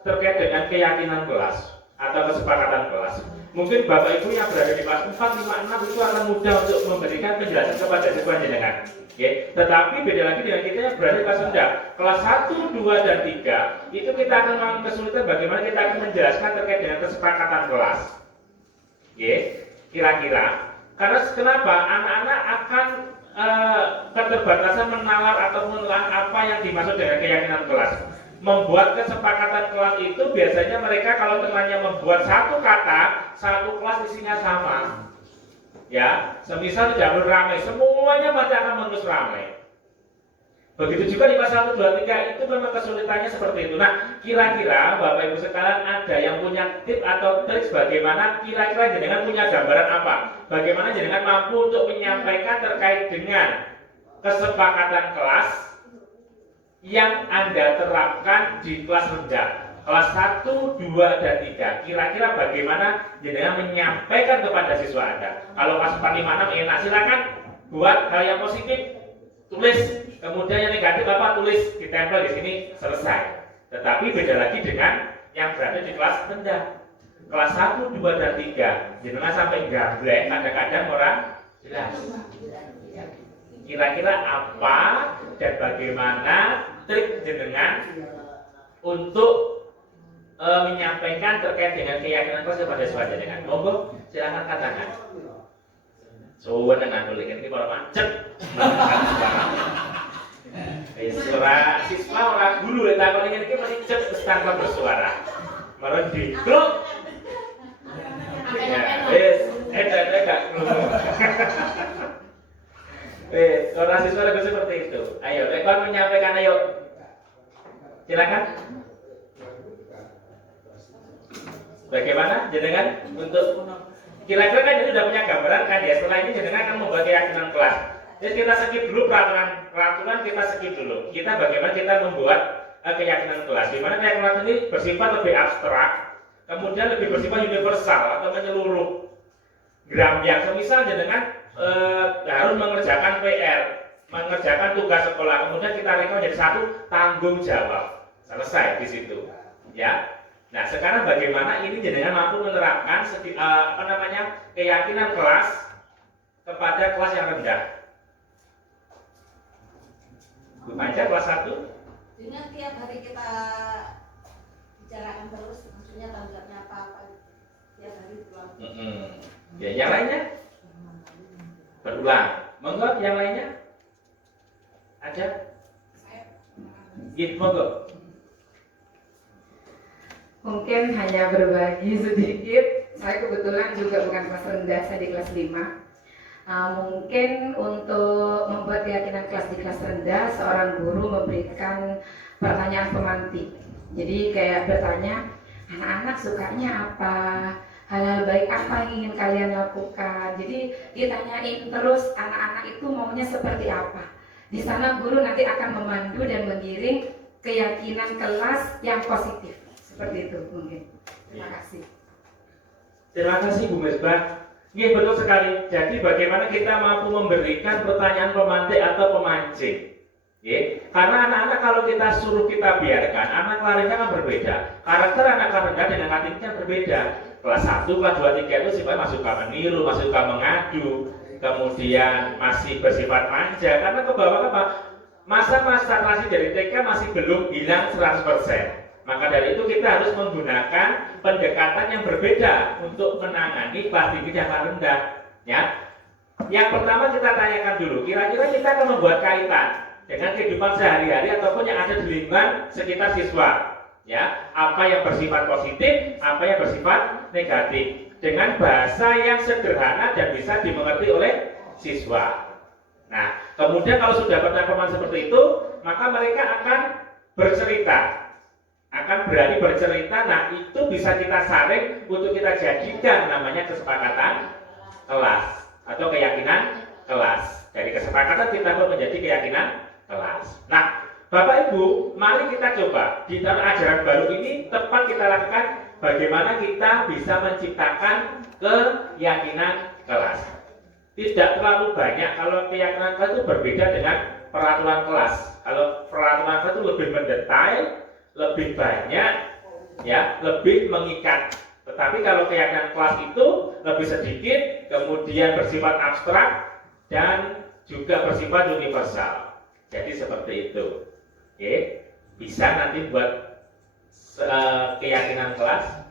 terkait dengan keyakinan kelas atau kesepakatan kelas. Mungkin Bapak Ibu yang berada di kelas 4, 5, 6 itu akan mudah untuk memberikan penjelasan kepada siswa jenengan. Ya, tetapi beda lagi dengan kita yang berada di kelas rendah. Kelas 1, 2, dan 3 itu kita akan mengalami kesulitan bagaimana kita akan menjelaskan terkait dengan kesepakatan kelas. Ya, kira-kira karena kenapa anak-anak akan keterbatasan menalar atau menelan apa yang dimaksud dengan keyakinan kelas. Membuat kesepakatan kelas itu biasanya mereka kalau temannya membuat satu kata, satu kelas isinya sama. Ya, semisal tidak perlu ramai, semuanya pasti akan menulis ramai. Begitu juga di kelas 1, 2, 3 itu memang kesulitannya seperti itu. Nah, kira-kira Bapak Ibu sekalian ada yang punya tip atau trik bagaimana kira-kira jenengan punya gambaran apa? Bagaimana jenengan mampu untuk menyampaikan terkait dengan kesepakatan kelas yang Anda terapkan di kelas rendah, kelas 1, 2, dan 3. Kira-kira bagaimana jenengan menyampaikan kepada siswa Anda? Kalau kelas 4, 5, 6 enak, silakan buat hal yang positif, tulis, kemudian yang negatif apa tulis, ditempel di sini, selesai. Tetapi beda lagi dengan yang berada di kelas rendah, kelas 1, 2, dan 3. Jenengan sampai gablek, kadang-kadang orang jelas. Kira-kira apa dan bagaimana trik jenengan untuk menyampaikan terkait dengan keyakinan kelas kepada siswa jenengan? Monggo, silakan katakan. Suwen aku lagi ini kalau macet. Suara siswa orang dulu ya takon ini mencet tanpa bersuara. Malah diglok. Ya, enggak. Orang siswa lagu seperti itu. Ayo, rekon menyampaikan ayo. Silakan. Bagaimana jenengan untuk kira-kira kan ini sudah punya gambaran kan ya, setelah ini jenengan akan membuat keyakinan kelas. Jadi kita skip dulu peraturan kita skip dulu. Kita bagaimana kita membuat keyakinan kelas. Di mana keyakinan kelas ini bersifat lebih abstrak, kemudian lebih bersifat universal atau menyeluruh. Yang semisal jenengan harus mengerjakan PR, mengerjakan tugas sekolah, kemudian kita rekam jadi satu tanggung jawab. Selesai di situ. Ya. Nah, sekarang bagaimana ini jenengan mampu menerapkan keyakinan kelas kepada kelas yang rendah. Bu Panca kelas 1. Dengan tiap hari kita bicarakan terus, maksudnya tanggapnya apa tiap hari berulang. Ya, yang lainnya berulang. Monggo yang lainnya ada? Gitu, monggo. Mungkin hanya berbagi sedikit. Saya kebetulan juga bukan kelas rendah, saya di kelas 5. Mungkin untuk membuat keyakinan kelas di kelas rendah, seorang guru memberikan pertanyaan pemantik. Jadi kayak bertanya, anak-anak sukanya apa? Hal-hal baik apa yang ingin kalian lakukan? Jadi ditanyain terus anak-anak itu maunya seperti apa. Di sana guru nanti akan memandu dan mengiring keyakinan kelas yang positif. Seperti itu mungkin. Terima kasih. Terima kasih Bu Mesbah. Iya betul sekali. Jadi bagaimana kita mampu memberikan pertanyaan pemantik atau pemancing. Karena anak-anak kalau kita suruh kita biarkan, anak lainnya kan berbeda. Karakter anak rendah dengan aktifnya berbeda. Kelas 1, kelas 2, 3 itu sifatnya masih suka meniru, masih suka mengadu, kemudian masih bersifat manja. Karena ke bawah apa? Masa-masa transisi dari TK masih belum hilang 100%. Maka dari itu kita harus menggunakan pendekatan yang berbeda untuk menangani kelas tinggi dan kelas rendah. Ya. Yang pertama kita tanyakan dulu, kira-kira kita akan membuat kaitan dengan kehidupan sehari-hari ataupun yang ada di lingkungan sekitar siswa. Ya, apa yang bersifat positif, apa yang bersifat negatif, dengan bahasa yang sederhana dan bisa dimengerti oleh siswa. Nah, kemudian kalau sudah bertanggapan seperti itu, maka mereka akan bercerita. Akan berani bercerita, nah itu bisa kita saring untuk kita jadikan namanya kesepakatan kelas atau keyakinan kelas. Dari kesepakatan kita pun menjadi keyakinan kelas. Nah, Bapak Ibu, mari kita coba di dalam ajaran baru ini tepat kita lakukan bagaimana kita bisa menciptakan keyakinan kelas. Tidak terlalu banyak, kalau keyakinan kelas itu berbeda dengan peraturan kelas. Kalau peraturan kelas itu lebih mendetail, lebih banyak, ya, lebih mengikat. Tetapi kalau keyakinan kelas itu lebih sedikit, kemudian bersifat abstrak dan juga bersifat universal. Jadi seperti itu. Oke, bisa nanti buat keyakinan kelas.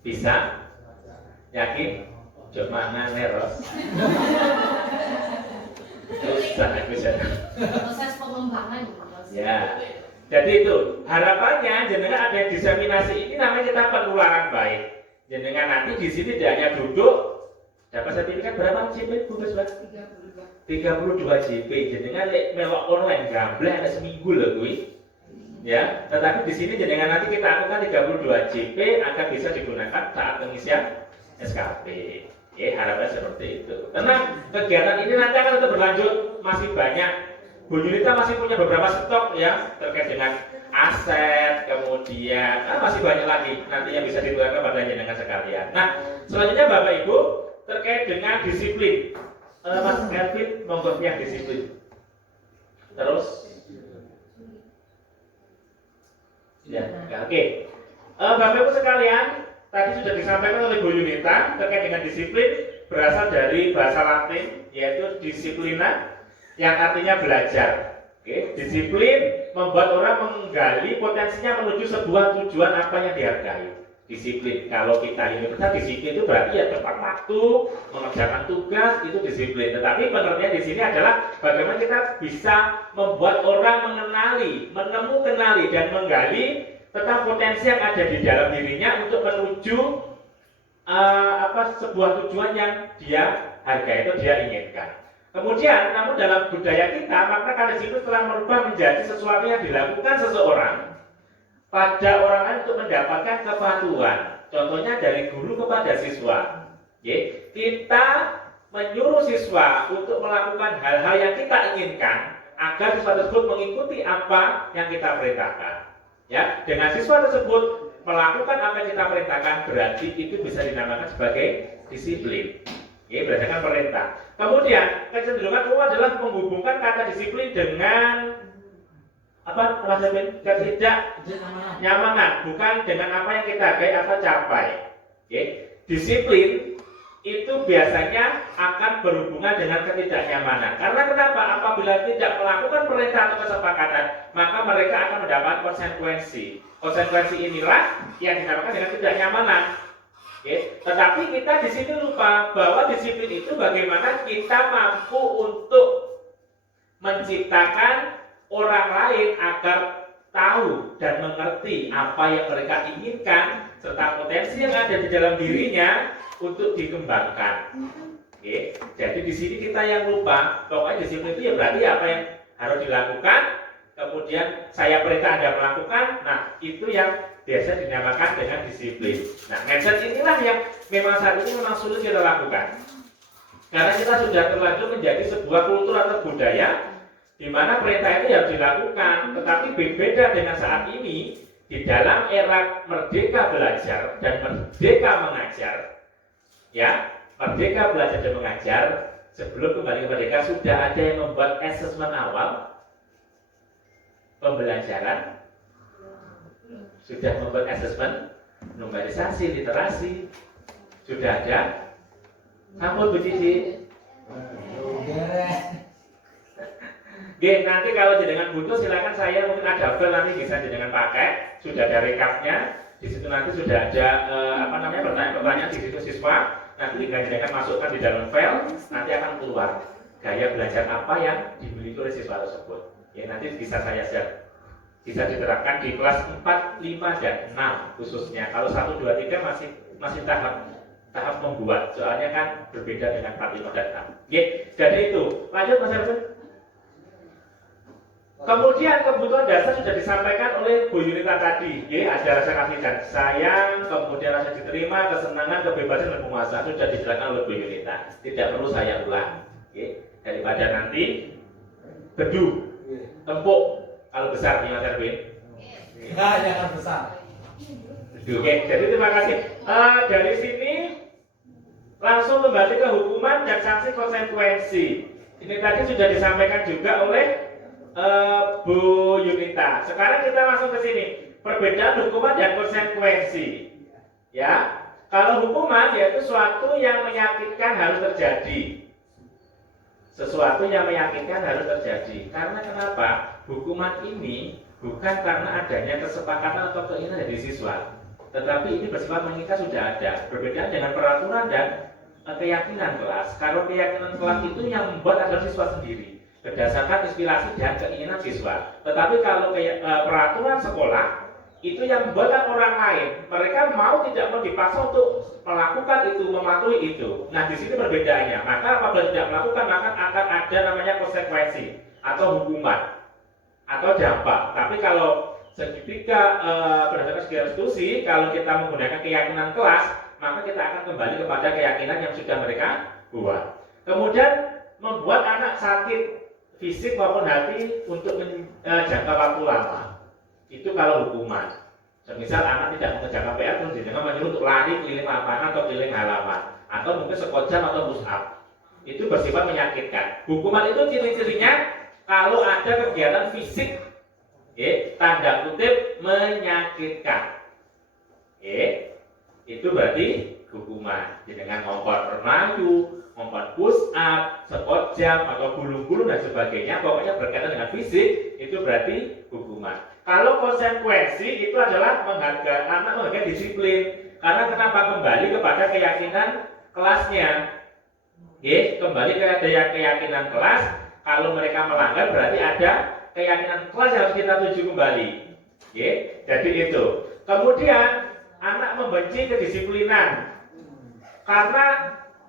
Bisa? Yakin? Cuma neros. Proses pengembangan. Ya. Jadi itu harapannya jenengan ada diseminasi ini namanya kita penularan baik. Jenengan nanti di sini tidak hanya duduk dapat sertifikat berapa JP Bu Mesbah? 32 JP. Jenengan melok online gamble ada seminggu loh kuwi. Ya, tetapi di sini jenengan nanti kita akan 32 JP akan bisa digunakan saat pengisian SKP. Harapan seperti itu. Tenang, kegiatan ini nanti akan tetap berlanjut, masih banyak. Bu Yulita masih punya beberapa stok ya terkait dengan aset, kemudian masih banyak lagi nanti yang bisa ditularkan pada jenengan sekalian. Nah, selanjutnya Bapak Ibu terkait dengan disiplin. Mas Elvin monggo yang disiplin. Terus, ya, oke. Bapak Ibu sekalian, tadi sudah disampaikan oleh Bu Yulita terkait dengan disiplin berasal dari bahasa Latin yaitu disiplina, yang artinya belajar. Disiplin membuat orang menggali potensinya menuju sebuah tujuan apa yang dihargai. disiplin. Kalau kita universal disiplin itu berarti ya tepat waktu, mengerjakan tugas itu disiplin. Tetapi pengertian di sini adalah bagaimana kita bisa membuat orang mengenali dan menggali tentang potensi yang ada di dalam dirinya untuk menuju sebuah tujuan yang dia hargai atau dia inginkan. Kemudian, namun dalam budaya kita, makna kata disiplin telah merubah menjadi sesuatu yang dilakukan seseorang pada orang lain untuk mendapatkan kepatuhan. Contohnya dari guru kepada siswa. Kita menyuruh siswa untuk melakukan hal-hal yang kita inginkan agar siswa tersebut mengikuti apa yang kita perintahkan. Ya, dengan siswa tersebut melakukan apa yang kita perintahkan berarti itu bisa dinamakan sebagai disiplin. Berdasarkan perintah. Kemudian kecenderungan umum adalah menghubungkan kata disiplin dengan ketidaknyamanan, bukan dengan apa yang kita hargai atau capai. Disiplin itu biasanya akan berhubungan dengan ketidaknyamanan. Karena kenapa? Apabila tidak melakukan perintah atau kesepakatan, maka mereka akan mendapat konsekuensi. Konsekuensi inilah yang dinamakan dengan ketidaknyamanan. Tetapi kita di sini lupa bahwa disiplin itu bagaimana kita mampu untuk menciptakan orang lain agar tahu dan mengerti apa yang mereka inginkan serta potensi yang ada di dalam dirinya untuk dikembangkan. Jadi di sini kita yang lupa, pokoknya disiplin itu ya berarti apa yang harus dilakukan, kemudian saya perintah Anda melakukan, nah itu yang biasa dinamakan dengan disiplin. Nah, mindset inilah yang memang saat ini memang sulit kita lakukan. Karena kita sudah terlanjur menjadi sebuah kultur atau budaya di mana perintah itu harus dilakukan, tetapi berbeda dengan saat ini di dalam era merdeka belajar dan merdeka mengajar. Merdeka belajar dan mengajar, sebelum kembali ke merdeka sudah ada yang membuat asesmen awal pembelajaran, sudah membuat asesmen numerisasi, literasi, sudah ada. Sampun Bu Cici. Nanti kalau jenengan butuh silakan saya mungkin ada file nanti bisa jenengan pakai, sudah ada recapnya. Di situ nanti sudah ada pertanyaan-pertanyaan di situ siswa. Nanti tinggal jenengan masukkan di dalam file, nanti akan keluar gaya belajar apa yang dimiliki oleh siswa tersebut. Nanti bisa saya share. Bisa diterapkan di kelas 4, 5, dan 6 khususnya. Kalau 1, 2, 3 masih tahap membuat. Soalnya kan berbeda dengan 4, 5, dan 6. Jadi itu. Lanjut Mas Erwin. Kemudian kebutuhan dasar sudah disampaikan oleh Bu Yunita tadi. Ada rasa kasih dan sayang, kemudian rasa diterima, kesenangan, kebebasan, dan penguasaan sudah dijelaskan oleh Bu Yunita. Tidak perlu saya ulang. Daripada nanti bedu, tempuk. Kalau besar nih Mas Erwin? Jangan besar. Jadi terima kasih. Dari sini langsung kembali ke hukuman dan sanksi konsekuensi. Ini tadi sudah disampaikan juga oleh Bu Yunita. Sekarang kita langsung ke sini. Perbedaan hukuman dan konsekuensi. Kalau hukuman yaitu sesuatu yang menyakitkan harus terjadi. Sesuatu yang meyakinkan harus terjadi. Karena kenapa? Hukuman ini bukan karena adanya kesepakatan atau keinginan dari siswa, tetapi ini bersifat mengikat sudah ada. Berbeda dengan peraturan dan keyakinan kelas. Kalau keyakinan kelas itu yang membuat adalah siswa sendiri, berdasarkan inspirasi dan keinginan siswa. Tetapi kalau peraturan sekolah itu yang membuat orang lain, mereka mau tidak mau dipaksa untuk melakukan itu, mematuhi itu. Nah di sini perbedaannya. Maka apabila tidak melakukan, maka akan ada namanya konsekuensi atau hukuman atau dampak. Tapi kalau seketika berdasarkan segi institusi, kalau kita menggunakan keyakinan kelas, maka kita akan kembali kepada keyakinan yang sudah mereka buat. Kemudian membuat anak sakit fisik maupun hati untuk jangka waktu lama. Itu kalau hukuman. Semisal anak tidak mengerjakan PR, terus jangan menyuruh untuk lari keliling lapangan atau keliling halaman, atau mungkin sekot jam atau push up. Itu bersifat menyakitkan. Hukuman itu ciri-cirinya kalau ada kegiatan fisik, tanda kutip menyakitkan, itu berarti hukuman. Dengan ngompat remayu, ngompat push up, sekot jam atau gulung-gulung dan sebagainya, pokoknya berkaitan dengan fisik, itu berarti hukuman. Kalau konsekuensi itu adalah anak menghargai disiplin. Karena kenapa? Kembali kepada keyakinan kelasnya. Oke, kembali kepada keyakinan kelas. Kalau mereka melanggar berarti ada keyakinan kelas yang harus kita tuju kembali. Oke, jadi itu. Kemudian anak membenci kedisiplinan karena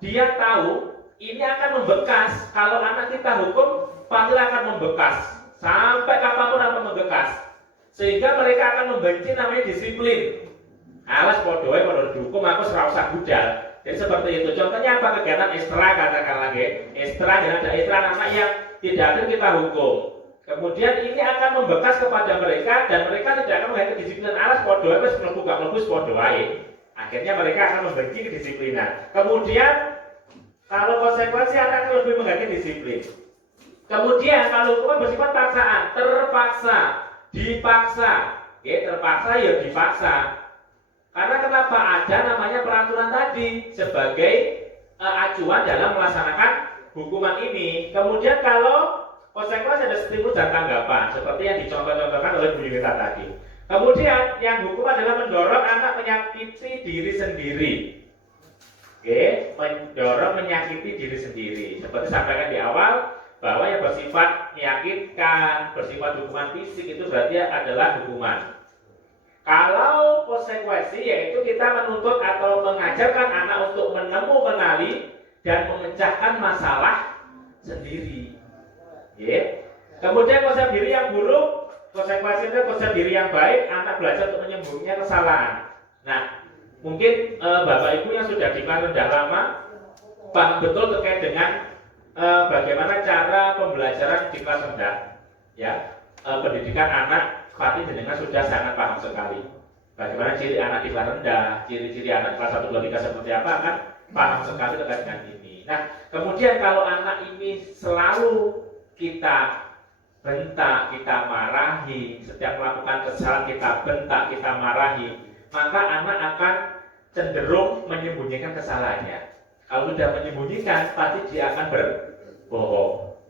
dia tahu ini akan membekas. Kalau anak kita hukum pasti akan membekas sampai kapanpun akan membekas. Sehingga mereka akan membenci namanya disiplin. Alas podoe podo dihukum aku serasa budal. Jadi seperti itu. Contohnya apa? Kegiatan ekstra katakan lagi. Ekstra dan ada ekstra anak yang tidak ada kita hukum. Kemudian ini akan membekas kepada mereka dan mereka tidak akan menghargai kedisiplinan. Alas podoe wis mlebu gak mlebu podoe. Akhirnya mereka akan membenci kedisiplinan. Kemudian kalau konsekuensi anak lebih menghargai disiplin. Kemudian kalau hukuman bersifat paksaan, terpaksa, dipaksa, terpaksa ya dipaksa. Karena kenapa? Ada namanya peraturan tadi sebagai acuan dalam melaksanakan hukuman ini. Kemudian kalau konsekuensi ada stimulus dan tanggapan seperti yang dicontoh-contohkan oleh Bu Yunita tadi. Kemudian yang hukum adalah mendorong anak menyakiti diri sendiri. Mendorong menyakiti diri sendiri. Seperti sampaikan di awal bahwa yang bersifat menyakitkan, bersifat hukuman fisik itu berarti adalah hukuman. Kalau konsekuensi yaitu kita menuntut atau mengajarkan anak untuk mengenali dan memecahkan masalah sendiri. Kemudian konsep diri yang buruk, konsekuensinya konsep diri yang baik, anak belajar untuk menyembunyikan kesalahan. Nah, mungkin Bapak Ibu yang sudah di kelas rendah lama paham betul terkait dengan bagaimana cara pembelajaran di kelas rendah. Pendidikan anak Fatih dengan sudah sangat paham sekali. Bagaimana ciri anak di kelas rendah, ciri-ciri anak kelas 1, 2, 3 seperti apa kan paham sekali terkait dengan ini. Nah, kemudian kalau anak ini selalu kita bentak, kita marahi, setiap melakukan kesalahan kita bentak, kita marahi, maka anak akan cenderung menyembunyikan kesalahannya. Kalau sudah menyembunyikan, pasti dia akan berbohong.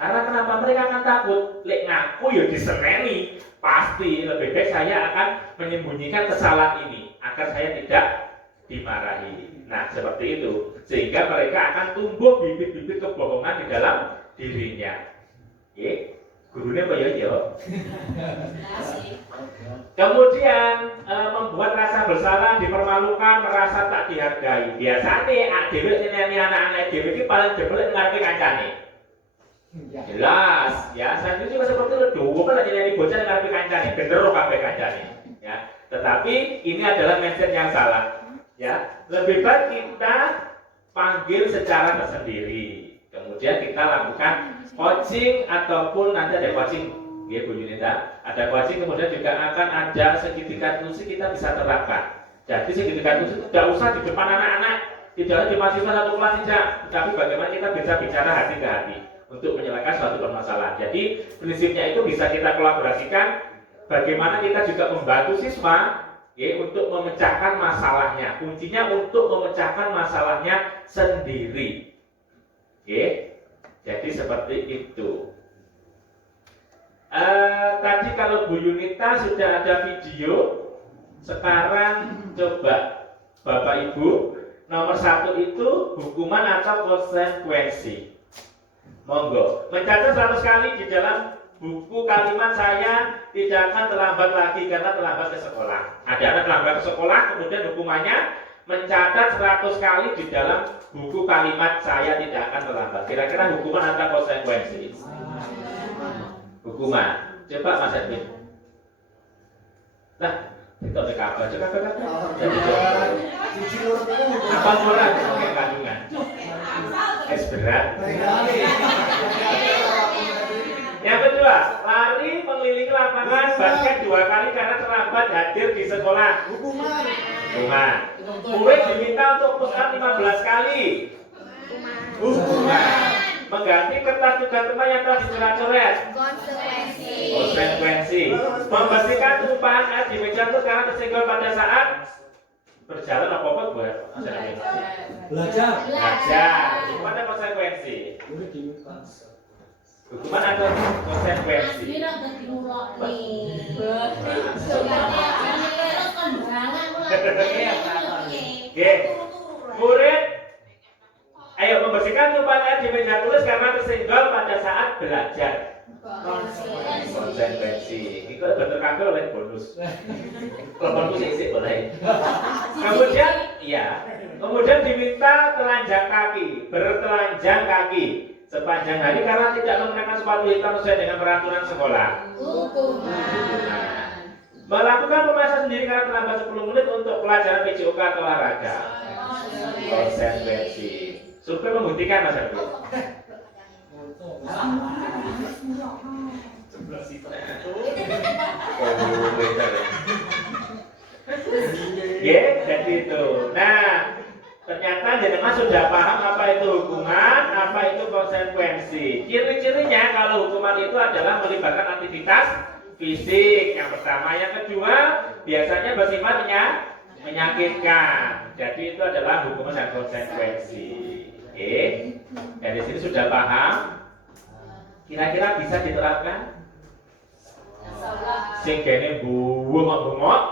Karena kenapa? Mereka akan takut, lek ngaku ya diseneni. Pasti lebih baik saya akan menyembunyikan kesalahan ini agar saya tidak dimarahi. Nah, seperti itu. Sehingga mereka akan tumbuh bibit-bibit kebohongan di dalam dirinya. Gurunya apa ya? Kemudian membuat rasa bersalah, dipermalukan, merasa tak dihargai. Biasanya ini anak-anak dewe ini paling jebol ngarepe kancane. Jelas, ya saya juga seperti itu. Bukan lagi nyanyi bocah ngarepe kancane, bener kabeh kancane. Ya, tetapi ini adalah mindset yang salah. Ya, lebih baik kita panggil secara tersendiri. Kemudian kita lakukan coaching ataupun nanti ada coaching, ya Bu Yunita, ada coaching. Kemudian juga akan ada segitiga fungsi kita bisa terapkan. Jadi segitiga fungsi tidak usah di depan anak-anak, tidak di mahasiswa satu kelas tidak, tapi bagaimana kita bisa bicara hati ke hati untuk menyelesaikan suatu permasalahan. Jadi prinsipnya itu bisa kita kolaborasikan. Bagaimana kita juga membantu siswa untuk memecahkan masalahnya. Kuncinya untuk memecahkan masalahnya sendiri. Jadi seperti itu. Tadi kalau Bu Yunita sudah ada video, sekarang coba Bapak Ibu nomor 1 itu hukuman atau konsekuensi. Monggo, mencatat 100 kali di dalam buku kalimat saya tidak akan terlambat lagi karena terlambat ke sekolah. Ada anak terlambat ke sekolah, kemudian hukumannya mencatat 100 kali di dalam buku kalimat saya tidak akan terlambat. Kira-kira hukuman atau konsekuensi? Hukuman. Coba Mas Edwin. Nah, itu ada kabar. Coba. Apa orang pakai kandungan? Es berat. Yang kedua, lari mengelilingi lapangan basket 2 kali karena terlambat hadir di sekolah. Hukuman. Murid diminta untuk push-up 15 kali. Hukuman. Mengganti kertas tugas rumah yang telah dicoret-coret. Konsekuensi. Membersihkan tumpahan air di meja itu karena tersenggol pada saat berjalan apa buat belajar. Hukuman dan konsekuensi. Hukuman atau konsekuensi? Aslinya udah dimulok nih. Oke, murid, ayo membersihkan tumpahan di meja tulis karena tersenggol pada saat belajar. Konsekuensi. Itu bentuk kabel oleh bonus. Kalau bonus isi boleh. Kemudian, iya. Kemudian diminta telanjang kaki, bertelanjang kaki sepanjang hari karena tidak menggunakan sepatu hitam sesuai dengan peraturan sekolah. Melakukan pemanasan sendiri karena terlambat 10 menit untuk pelajaran PJOK atau olahraga. Konsekuensi. Survei membuktikan Mas Arfi. Ya, jadi itu. Nah, ternyata jenengan sudah paham apa itu hukuman, apa itu konsekuensi. Ciri-cirinya kalau hukuman itu adalah melibatkan aktivitas fisik yang pertama, yang kedua biasanya bersifat menyakitkan. Jadi itu adalah hukuman dan konsekuensi. Oke, dari sini sudah paham. Kira-kira bisa diterapkan? Sing kene bungok-bungok.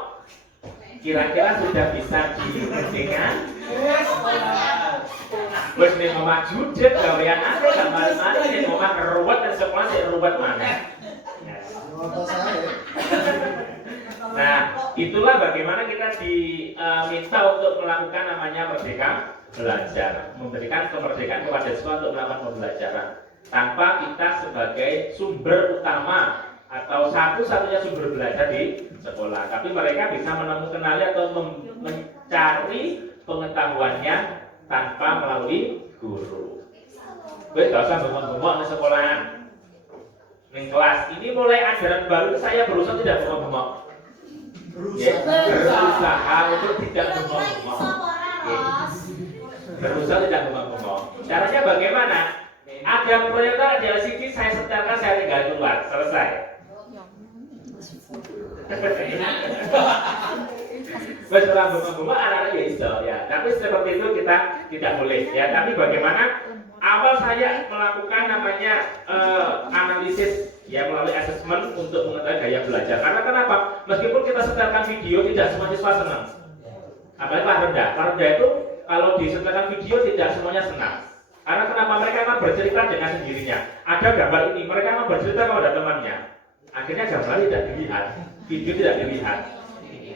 Kira-kira sudah bisa dikerjakan? Wes nek omah judet gawean akeh gak mari-mari nek omah keruwet dan sekolah sik ruwet maneh. Nah, itulah bagaimana kita diminta untuk melakukan namanya merdeka belajar, memberikan kemerdekaan kepada siswa untuk melakukan pembelajaran tanpa kita sebagai sumber utama atau satu-satunya sumber belajar di sekolah, tapi mereka bisa menemukan atau mencari pengetahuannya tanpa melalui guru. Gue gak usah bengong-bengong di sekolahan, di kelas ini mulai ajaran baru saya berusaha tidak bengong-bengong. Ya, berusaha untuk tidak bengong-bengong. Berusaha tidak bengong-bengong. Caranya bagaimana? Ada proyektor, ada LCD, saya setelkan, saya tinggal keluar, selesai. Wes orang bengong-bengong anak-anak ya iso ya. Tapi seperti itu kita tidak boleh ya. Tapi bagaimana awal saya melakukan namanya analisis ya melalui asesmen untuk mengetahui gaya belajar. Karena kenapa? Meskipun kita setelkan video tidak semua siswa senang. Apalagi kelas rendah. Kelas rendah itu kalau disetelkan video tidak semuanya senang. Karena kenapa? Mereka akan bercerita dengan sendirinya. Ada gambar ini, mereka akan bercerita kepada temannya. Akhirnya gambar tidak dilihat, video tidak dilihat.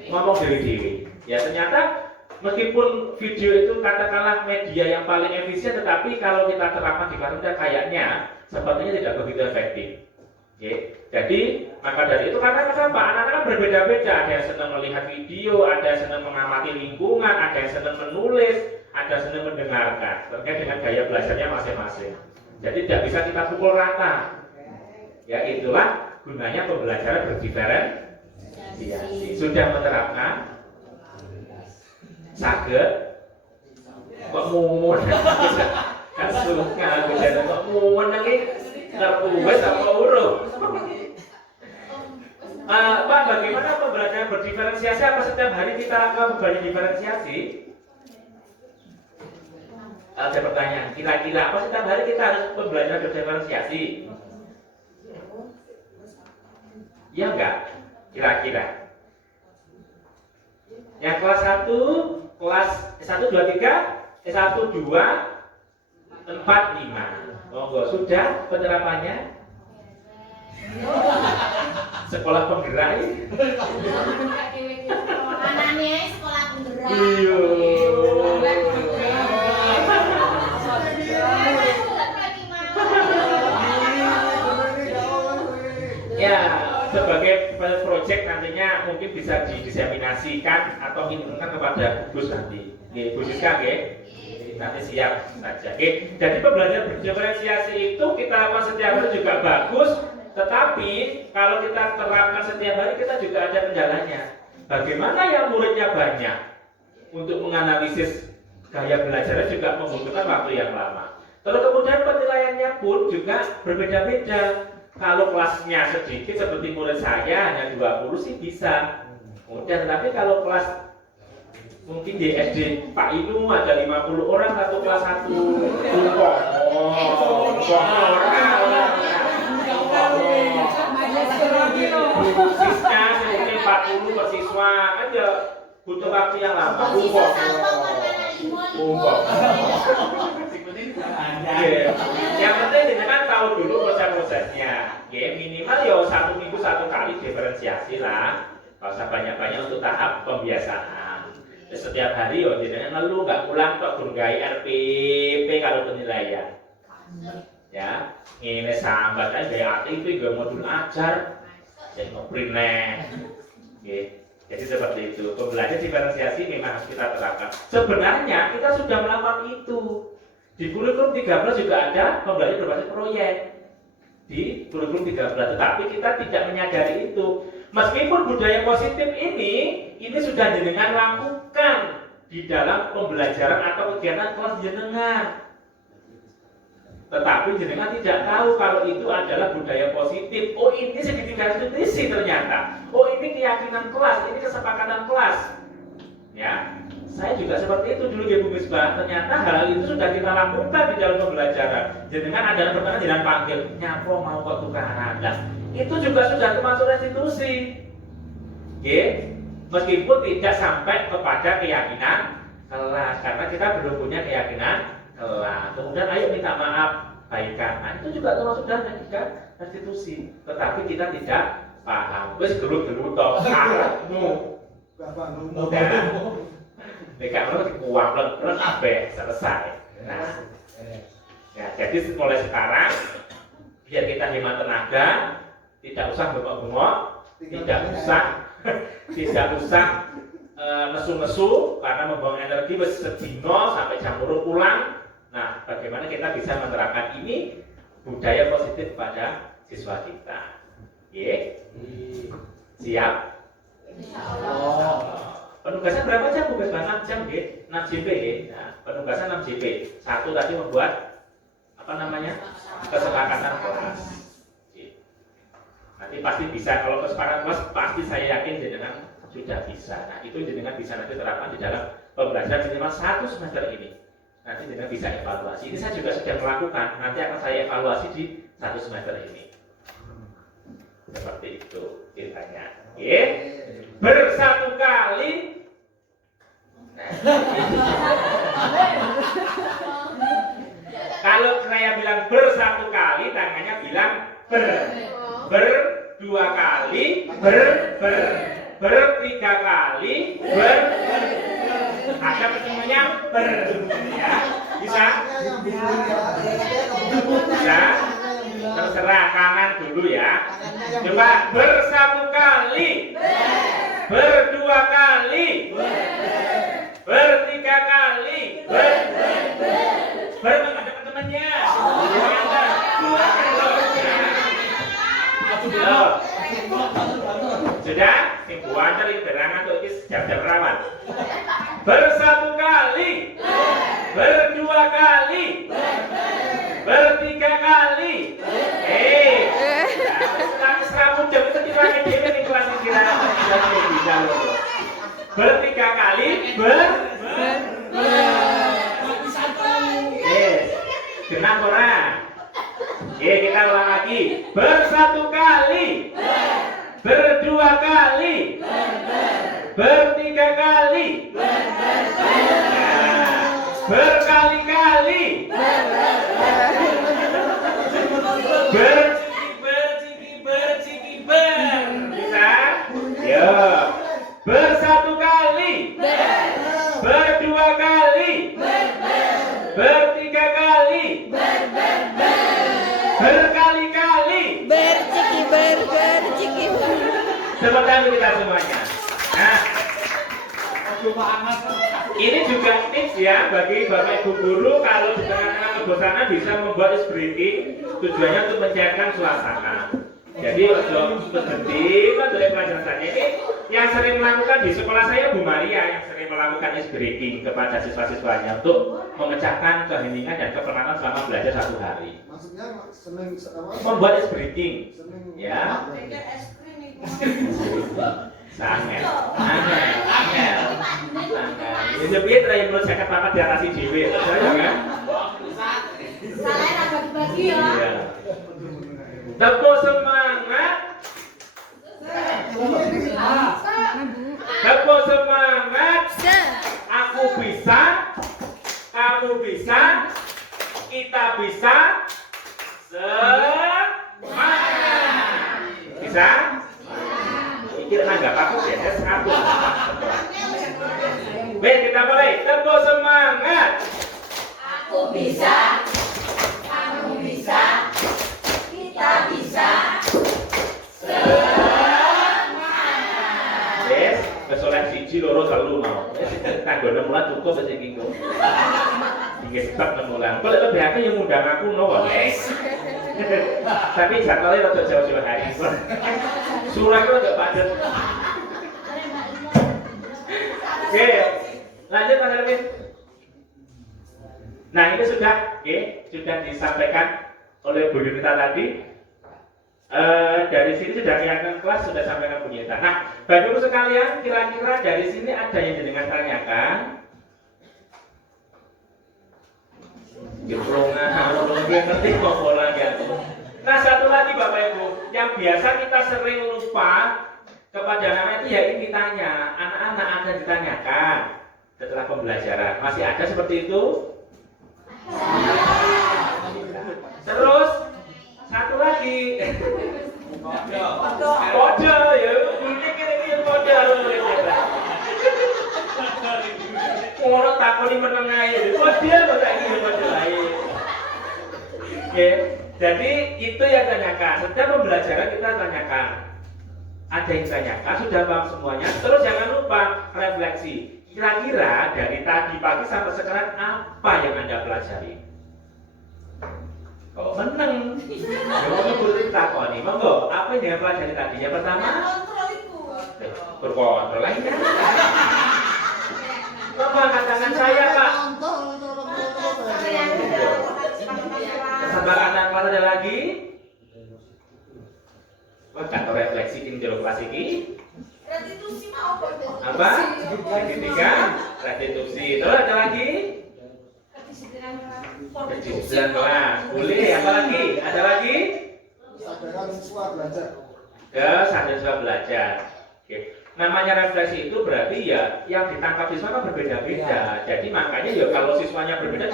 Ngomong diri-diri. Ya ternyata meskipun video itu katakanlah media yang paling efisien, tetapi kalau kita terapkan di kelas rendah kayaknya sepertinya tidak begitu efektif. Okay. Jadi maka dari itu karena kenapa? Anak-anak kan berbeda-beda. Ada yang senang melihat video, ada yang senang mengamati lingkungan, ada yang senang menulis, ada yang senang mendengarkan. Terkait dengan gaya belajarnya masing-masing. Jadi tidak bisa kita pukul rata. Ya itulah gunanya pembelajaran berdiferensiasi. Sudah menerapkan? Saged? Kok mumun? Kan suka belajar kok mumun lagi? Terpuas apa urut? Pak, bagaimana pembelajaran berdiferensiasi? Apa setiap hari kita lakukan pembelajaran diferensiasi? Ada pertanyaan, kira-kira apa setiap hari kita harus pembelajaran berdiferensiasi? Ya enggak? Kira-kira yang kelas 1, kelas 1, 2, 3, S1, 2, 4, 5. Monggo, sudah penerapannya? Sekolah penggerak. Anaknya sekolah penggerak. Iya. Ya, sebagai proyek nantinya mungkin bisa didiseminasikan atau dikirimkan kepada Gus nanti. Bu Siska, nanti siap saja. Jadi pembelajaran berdiferensiasi itu kita lakukan setiap hari juga bagus, tetapi kalau kita terapkan setiap hari kita juga ada kendalanya. Bagaimana yang muridnya banyak untuk menganalisis gaya belajarnya juga membutuhkan waktu yang lama. Terus kemudian penilaiannya pun juga berbeda-beda. Kalau kelasnya sedikit seperti murid saya hanya 20 sih bisa. Kemudian tapi kalau kelas mungkin di SD Pak Inu ada 50 orang, satu kelas 1 orang. Sisnya mungkin 40 per siswa kan ya butuh waktu yang lama. Yang penting jenengan tahu dulu proses-prosesnya. Ya, minimal ya 1 minggu 1 kali diferensiasi lah. Kalau usah banyak-banyak untuk tahap pembiasaan. Setiap hari ya jenengan ngeluh nggak pulang kok gurgai RPP kalau penilaian. Ya, ini sambat aja AT itu juga modul ajar, jadi ngoprint jadi seperti itu. Pembelajaran diferensiasi memang harus kita terapkan. Sebenarnya kita sudah melakukan itu. Di kurikulum 13 juga ada pembelajaran berbasis proyek. Di kurikulum 13, tetapi kita tidak menyadari itu. Meskipun budaya positif ini sudah jenengan lakukan di dalam pembelajaran atau kegiatan kelas jenengan. Tetapi jenengan tidak tahu kalau itu adalah budaya positif. Oh, ini segitiga nutrisi ternyata. Oh, ini keyakinan kelas, ini kesepakatan kelas. Ya, saya juga seperti itu dulu ya Bu Misbah. Ternyata hal itu sudah kita lakukan di dalam pembelajaran. Jenengan ada pertanyaan jenengan panggil, nyapo mau kok tukaran. Nah, itu juga sudah termasuk restitusi. Oke, meskipun tidak sampai kepada keyakinan kelas, karena kita belum punya keyakinan kelas. Kemudian ayo minta maaf, baikan. Nah, itu juga termasuk dalam restitusi. Tetapi kita tidak paham. Wes gelut-gelut toh, karepmu. Nek ora dikuwang plek kabeh selesai. Nah, ya, jadi mulai sekarang biar kita hemat tenaga, tidak usah bengok-bengok, tidak usah nesu-nesu karena membuang energi sedino sampai jam 2 pulang. Nah, bagaimana kita bisa menerapkan ini budaya positif pada siswa kita? Siap? Penugasan berapa jam? Bukan 6 jam, 6 JP. Nah, penugasan 6 JP. Satu tadi membuat kesepakatan kelas. Nanti pasti bisa. Kalau kesepakatan kelas pasti saya yakin jenengan sudah bisa. Nah, itu jenengan bisa nanti terapkan di dalam pembelajaran minimal 1 semester ini. Nanti jenengan bisa evaluasi. Ini saya juga sudah melakukan. Nanti akan saya evaluasi di 1 semester ini. Seperti itu ceritanya. Bersatu kali. Kalau saya bilang bersatu kali, tangannya bilang berdua kali, bertiga kali, ada ketemunya ya, bisa? Bisa? Terserah kanan dulu ya. Coba bersatu kali, berdua kali, bertiga kali, teman-temannya. Sudah? Simpuan dari terangan untuk jam-jam rawan. Bersatu kali, berdua kali, bertiga kali. Serabut jam itu kita ini di kelas kita bisa loh. Bertiga kali, genap orang. Kita ulang lagi. Bersatu kali, berdua kali, bertiga kali, berkali-kali, bisa? Yo. Bersatu kali, berdua kali, bertiga kali, berkali-kali, berciki. Seperti itu kita semuanya. Nah, ini juga tips ya bagi Bapak Ibu guru kalau di tengah-tengah kebosanan bisa membuat ice breaking, tujuannya untuk mencairkan suasana. Jadi untuk berhenti dari pelajaran saya ini yang sering melakukan di sekolah saya Bu Maria yang sering melakukan ice breaking kepada siswa-siswanya untuk memecahkan keheningan dan kepenatan selama belajar 1 hari. Maksudnya seneng Membuat ice breaking, ya. Angel. Ini biar terakhir menurut saya kata di atas IDW, kan? Salah bagi-bagi ya. Tepuk semangat Tepuk semangat. Aku bisa, kamu bisa, kita bisa. Semangat. Bisa? Pikir nanggap aku biasa satu. Baik, kita mulai. Tepuk semangat. Aku bisa, kamu bisa, kita bisa. Semangat. Yes, kesoleh siji loro telu mau. Tanggone mulan cukup wis iki kok. Iki sebab mulan. Kok lebih akeh yang ngundang aku no, guys. Tapi jadwalnya rada jauh-jauh hari. Suratnya rada padat. Oke, lanjut Mas Erwin. Nah ini sudah, sudah disampaikan oleh Bu Yunita tadi. Dari sini sudah kelihatan kelas, sudah sampaikan Bu Yunita. Nah, Bapak Ibu sekalian, kira-kira dari sini ada yang jenengan tanyakan? Ngerti kok bola gitu. Nah satu lagi Bapak Ibu, yang biasa kita sering lupa kepada anak itu ya ini tanya, anak-anak akan ditanyakan setelah pembelajaran. Masih ada seperti itu? Terus satu lagi. Kode ya, ini kode. Orang takoni menengah itu, kode bahasa ini kode lain. Oke, jadi itu yang tanyakan. Setiap pembelajaran kita tanyakan. Ada yang tanyakan, sudah paham semuanya. Terus jangan lupa refleksi. Kira-kira dari tadi pagi sampai sekarang apa yang Anda pelajari? Kok meneng? Kamu boleh takoni, monggo. Apa yang Anda pelajari tadi? Yang pertama, berkontrol lainnya. Monggo angkat tangan saya, Pak. Kesempatan anak kelas ada lagi? Kantor refleksi ini jero kelas ini. Restitusi mau Apa? Ketiga, restitusi. Terus ada lagi? Kedisiplinan kelas. Boleh, apa lagi? Ada lagi? Kesadaran siswa belajar. Kesadaran siswa belajar. Oke. Namanya refleksi itu berarti ya yang ditangkap siswa kan berbeda-beda. Jadi makanya ya kalau siswanya berbeda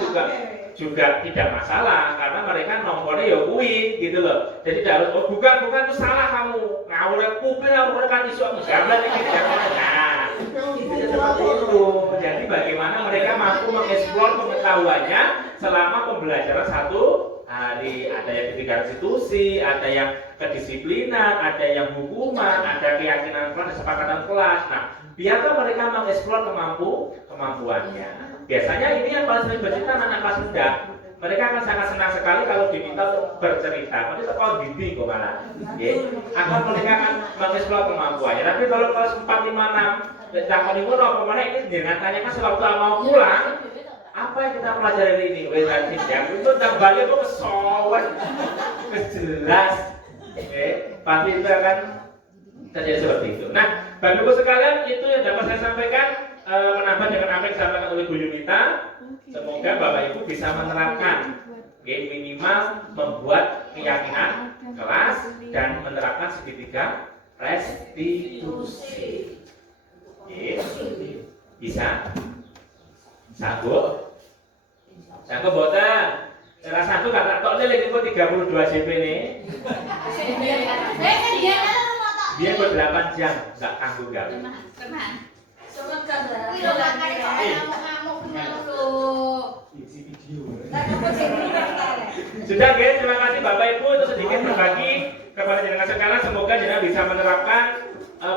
juga tidak masalah karena mereka nomornya ya kuwi gitu loh. Jadi tidak harus bukan itu salah kamu. Ngawur kuping ngawur kan isu gambar ini jangan. Nah, itu seperti itu. Jadi bagaimana mereka mampu mengeksplor pengetahuannya selama pembelajaran satu hari. Ada yang ketika restitusi, ada yang kedisiplinan, ada yang hukuman, ada keyakinan kelas, kesepakatan kelas. Nah, biarkan mereka mengeksplor kemampuannya. Biasanya ini yang paling sering bercerita anak kelas rendah. Mereka akan sangat senang sekali kalau diminta untuk bercerita. Nanti sekolah bibi kok malah. Akan mereka akan mengeksplor kemampuannya. Tapi kalau kelas 4, 5, 6, takon ibu apa mana ini dengan tanyakan sewaktu mau pulang. Apa yang kita pelajari hari ini? Berarti yang itu dan balik itu kesowan, kejelas. Pasti itu akan terjadi seperti itu. Nah, Bapak Ibu sekalian itu yang dapat saya sampaikan. Menambah dengan apa yang disampaikan oleh Bu Yunita, semoga Bapak Ibu bisa menerapkan minimal membuat keyakinan kelas dan menerapkan segitiga restitusi. Bisa? Sanggup? Sanggup boten? Salah satu kata tok lele niku 32 JP nih. Dia ber 8 jam enggak tanggung jawab. Sudah guys, terima kasih Bapak Ibu itu sedikit berbagi kepada jenengan sekalian. Semoga jenengan bisa menerapkan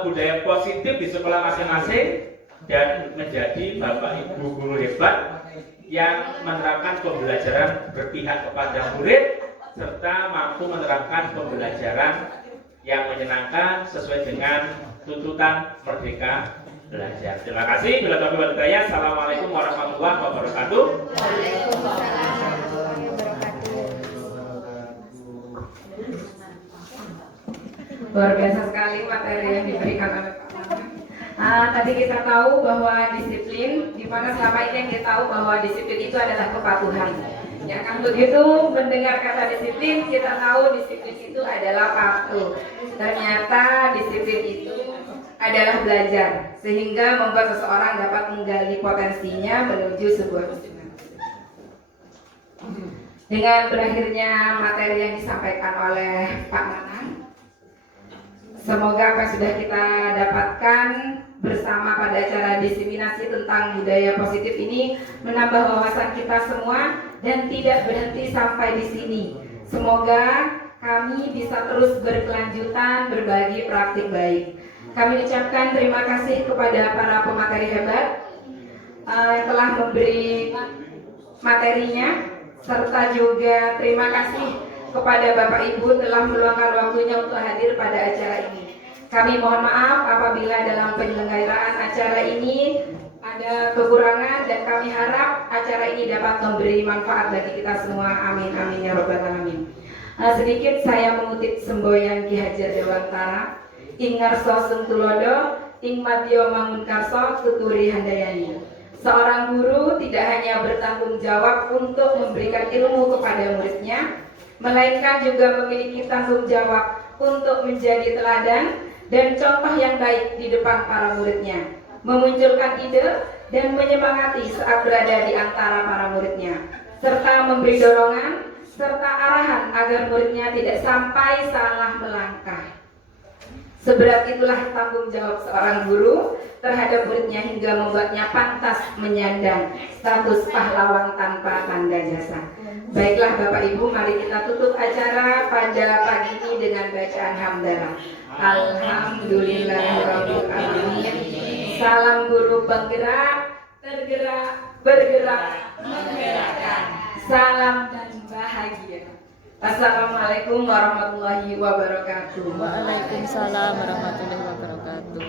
budaya positif di sekolah masing-masing dan menjadi Bapak Ibu guru hebat yang menerapkan pembelajaran berpihak kepada murid serta mampu menerapkan pembelajaran yang menyenangkan sesuai dengan tuntutan Merdeka Belajar. Terima kasih. Bila taufiq wal hidayah. Assalamualaikum warahmatullahi wabarakatuh. Luar biasa sekali materi yang diberikan oleh Pak Maman. Tadi kita tahu bahwa disiplin, di mana selama ini yang kita tahu bahwa disiplin itu adalah kepatuhan. Ya kan, begitu mendengar kata disiplin, kita tahu disiplin itu adalah patuh. Ternyata disiplin itu adalah belajar, sehingga membuat seseorang dapat menggali potensinya menuju sebuah tujuan. Dengan berakhirnya materi yang disampaikan oleh Pak Nanang, semoga apa yang sudah kita dapatkan bersama pada acara diseminasi tentang budaya positif ini menambah wawasan kita semua dan tidak berhenti sampai di sini. Semoga kami bisa terus berkelanjutan berbagi praktik baik. Kami ucapkan terima kasih kepada para pemateri hebat yang telah memberi materinya, serta juga terima kasih kepada Bapak Ibu telah meluangkan waktunya untuk hadir pada acara ini. Kami mohon maaf apabila dalam penyelenggaraan acara ini ada kekurangan, dan kami harap acara ini dapat memberi manfaat bagi kita semua. Amin amin ya robbal alamin. Sedikit saya mengutip semboyan Ki Hajar Dewantara, ing ngarso sengtulodo ing madya mangunkarso tuturi handayani. Seorang guru tidak hanya bertanggung jawab untuk memberikan ilmu kepada muridnya, melainkan juga memiliki tanggung jawab untuk menjadi teladan dan contoh yang baik di depan para muridnya, memunculkan ide dan menyemangati saat berada di antara para muridnya, serta memberi dorongan serta arahan agar muridnya tidak sampai salah melangkah. Seberat itulah tanggung jawab seorang guru terhadap muridnya hingga membuatnya pantas menyandang status pahlawan tanpa tanda jasa. Baiklah Bapak Ibu, mari kita tutup acara pada pagi ini dengan bacaan hamdalah. Alhamdulillahirabbil alamin. Salam guru penggerak, tergerak, bergerak, menggerakkan. Salam dan bahagia. Assalamualaikum warahmatullahi wabarakatuh. Waalaikumsalam warahmatullahi wabarakatuh.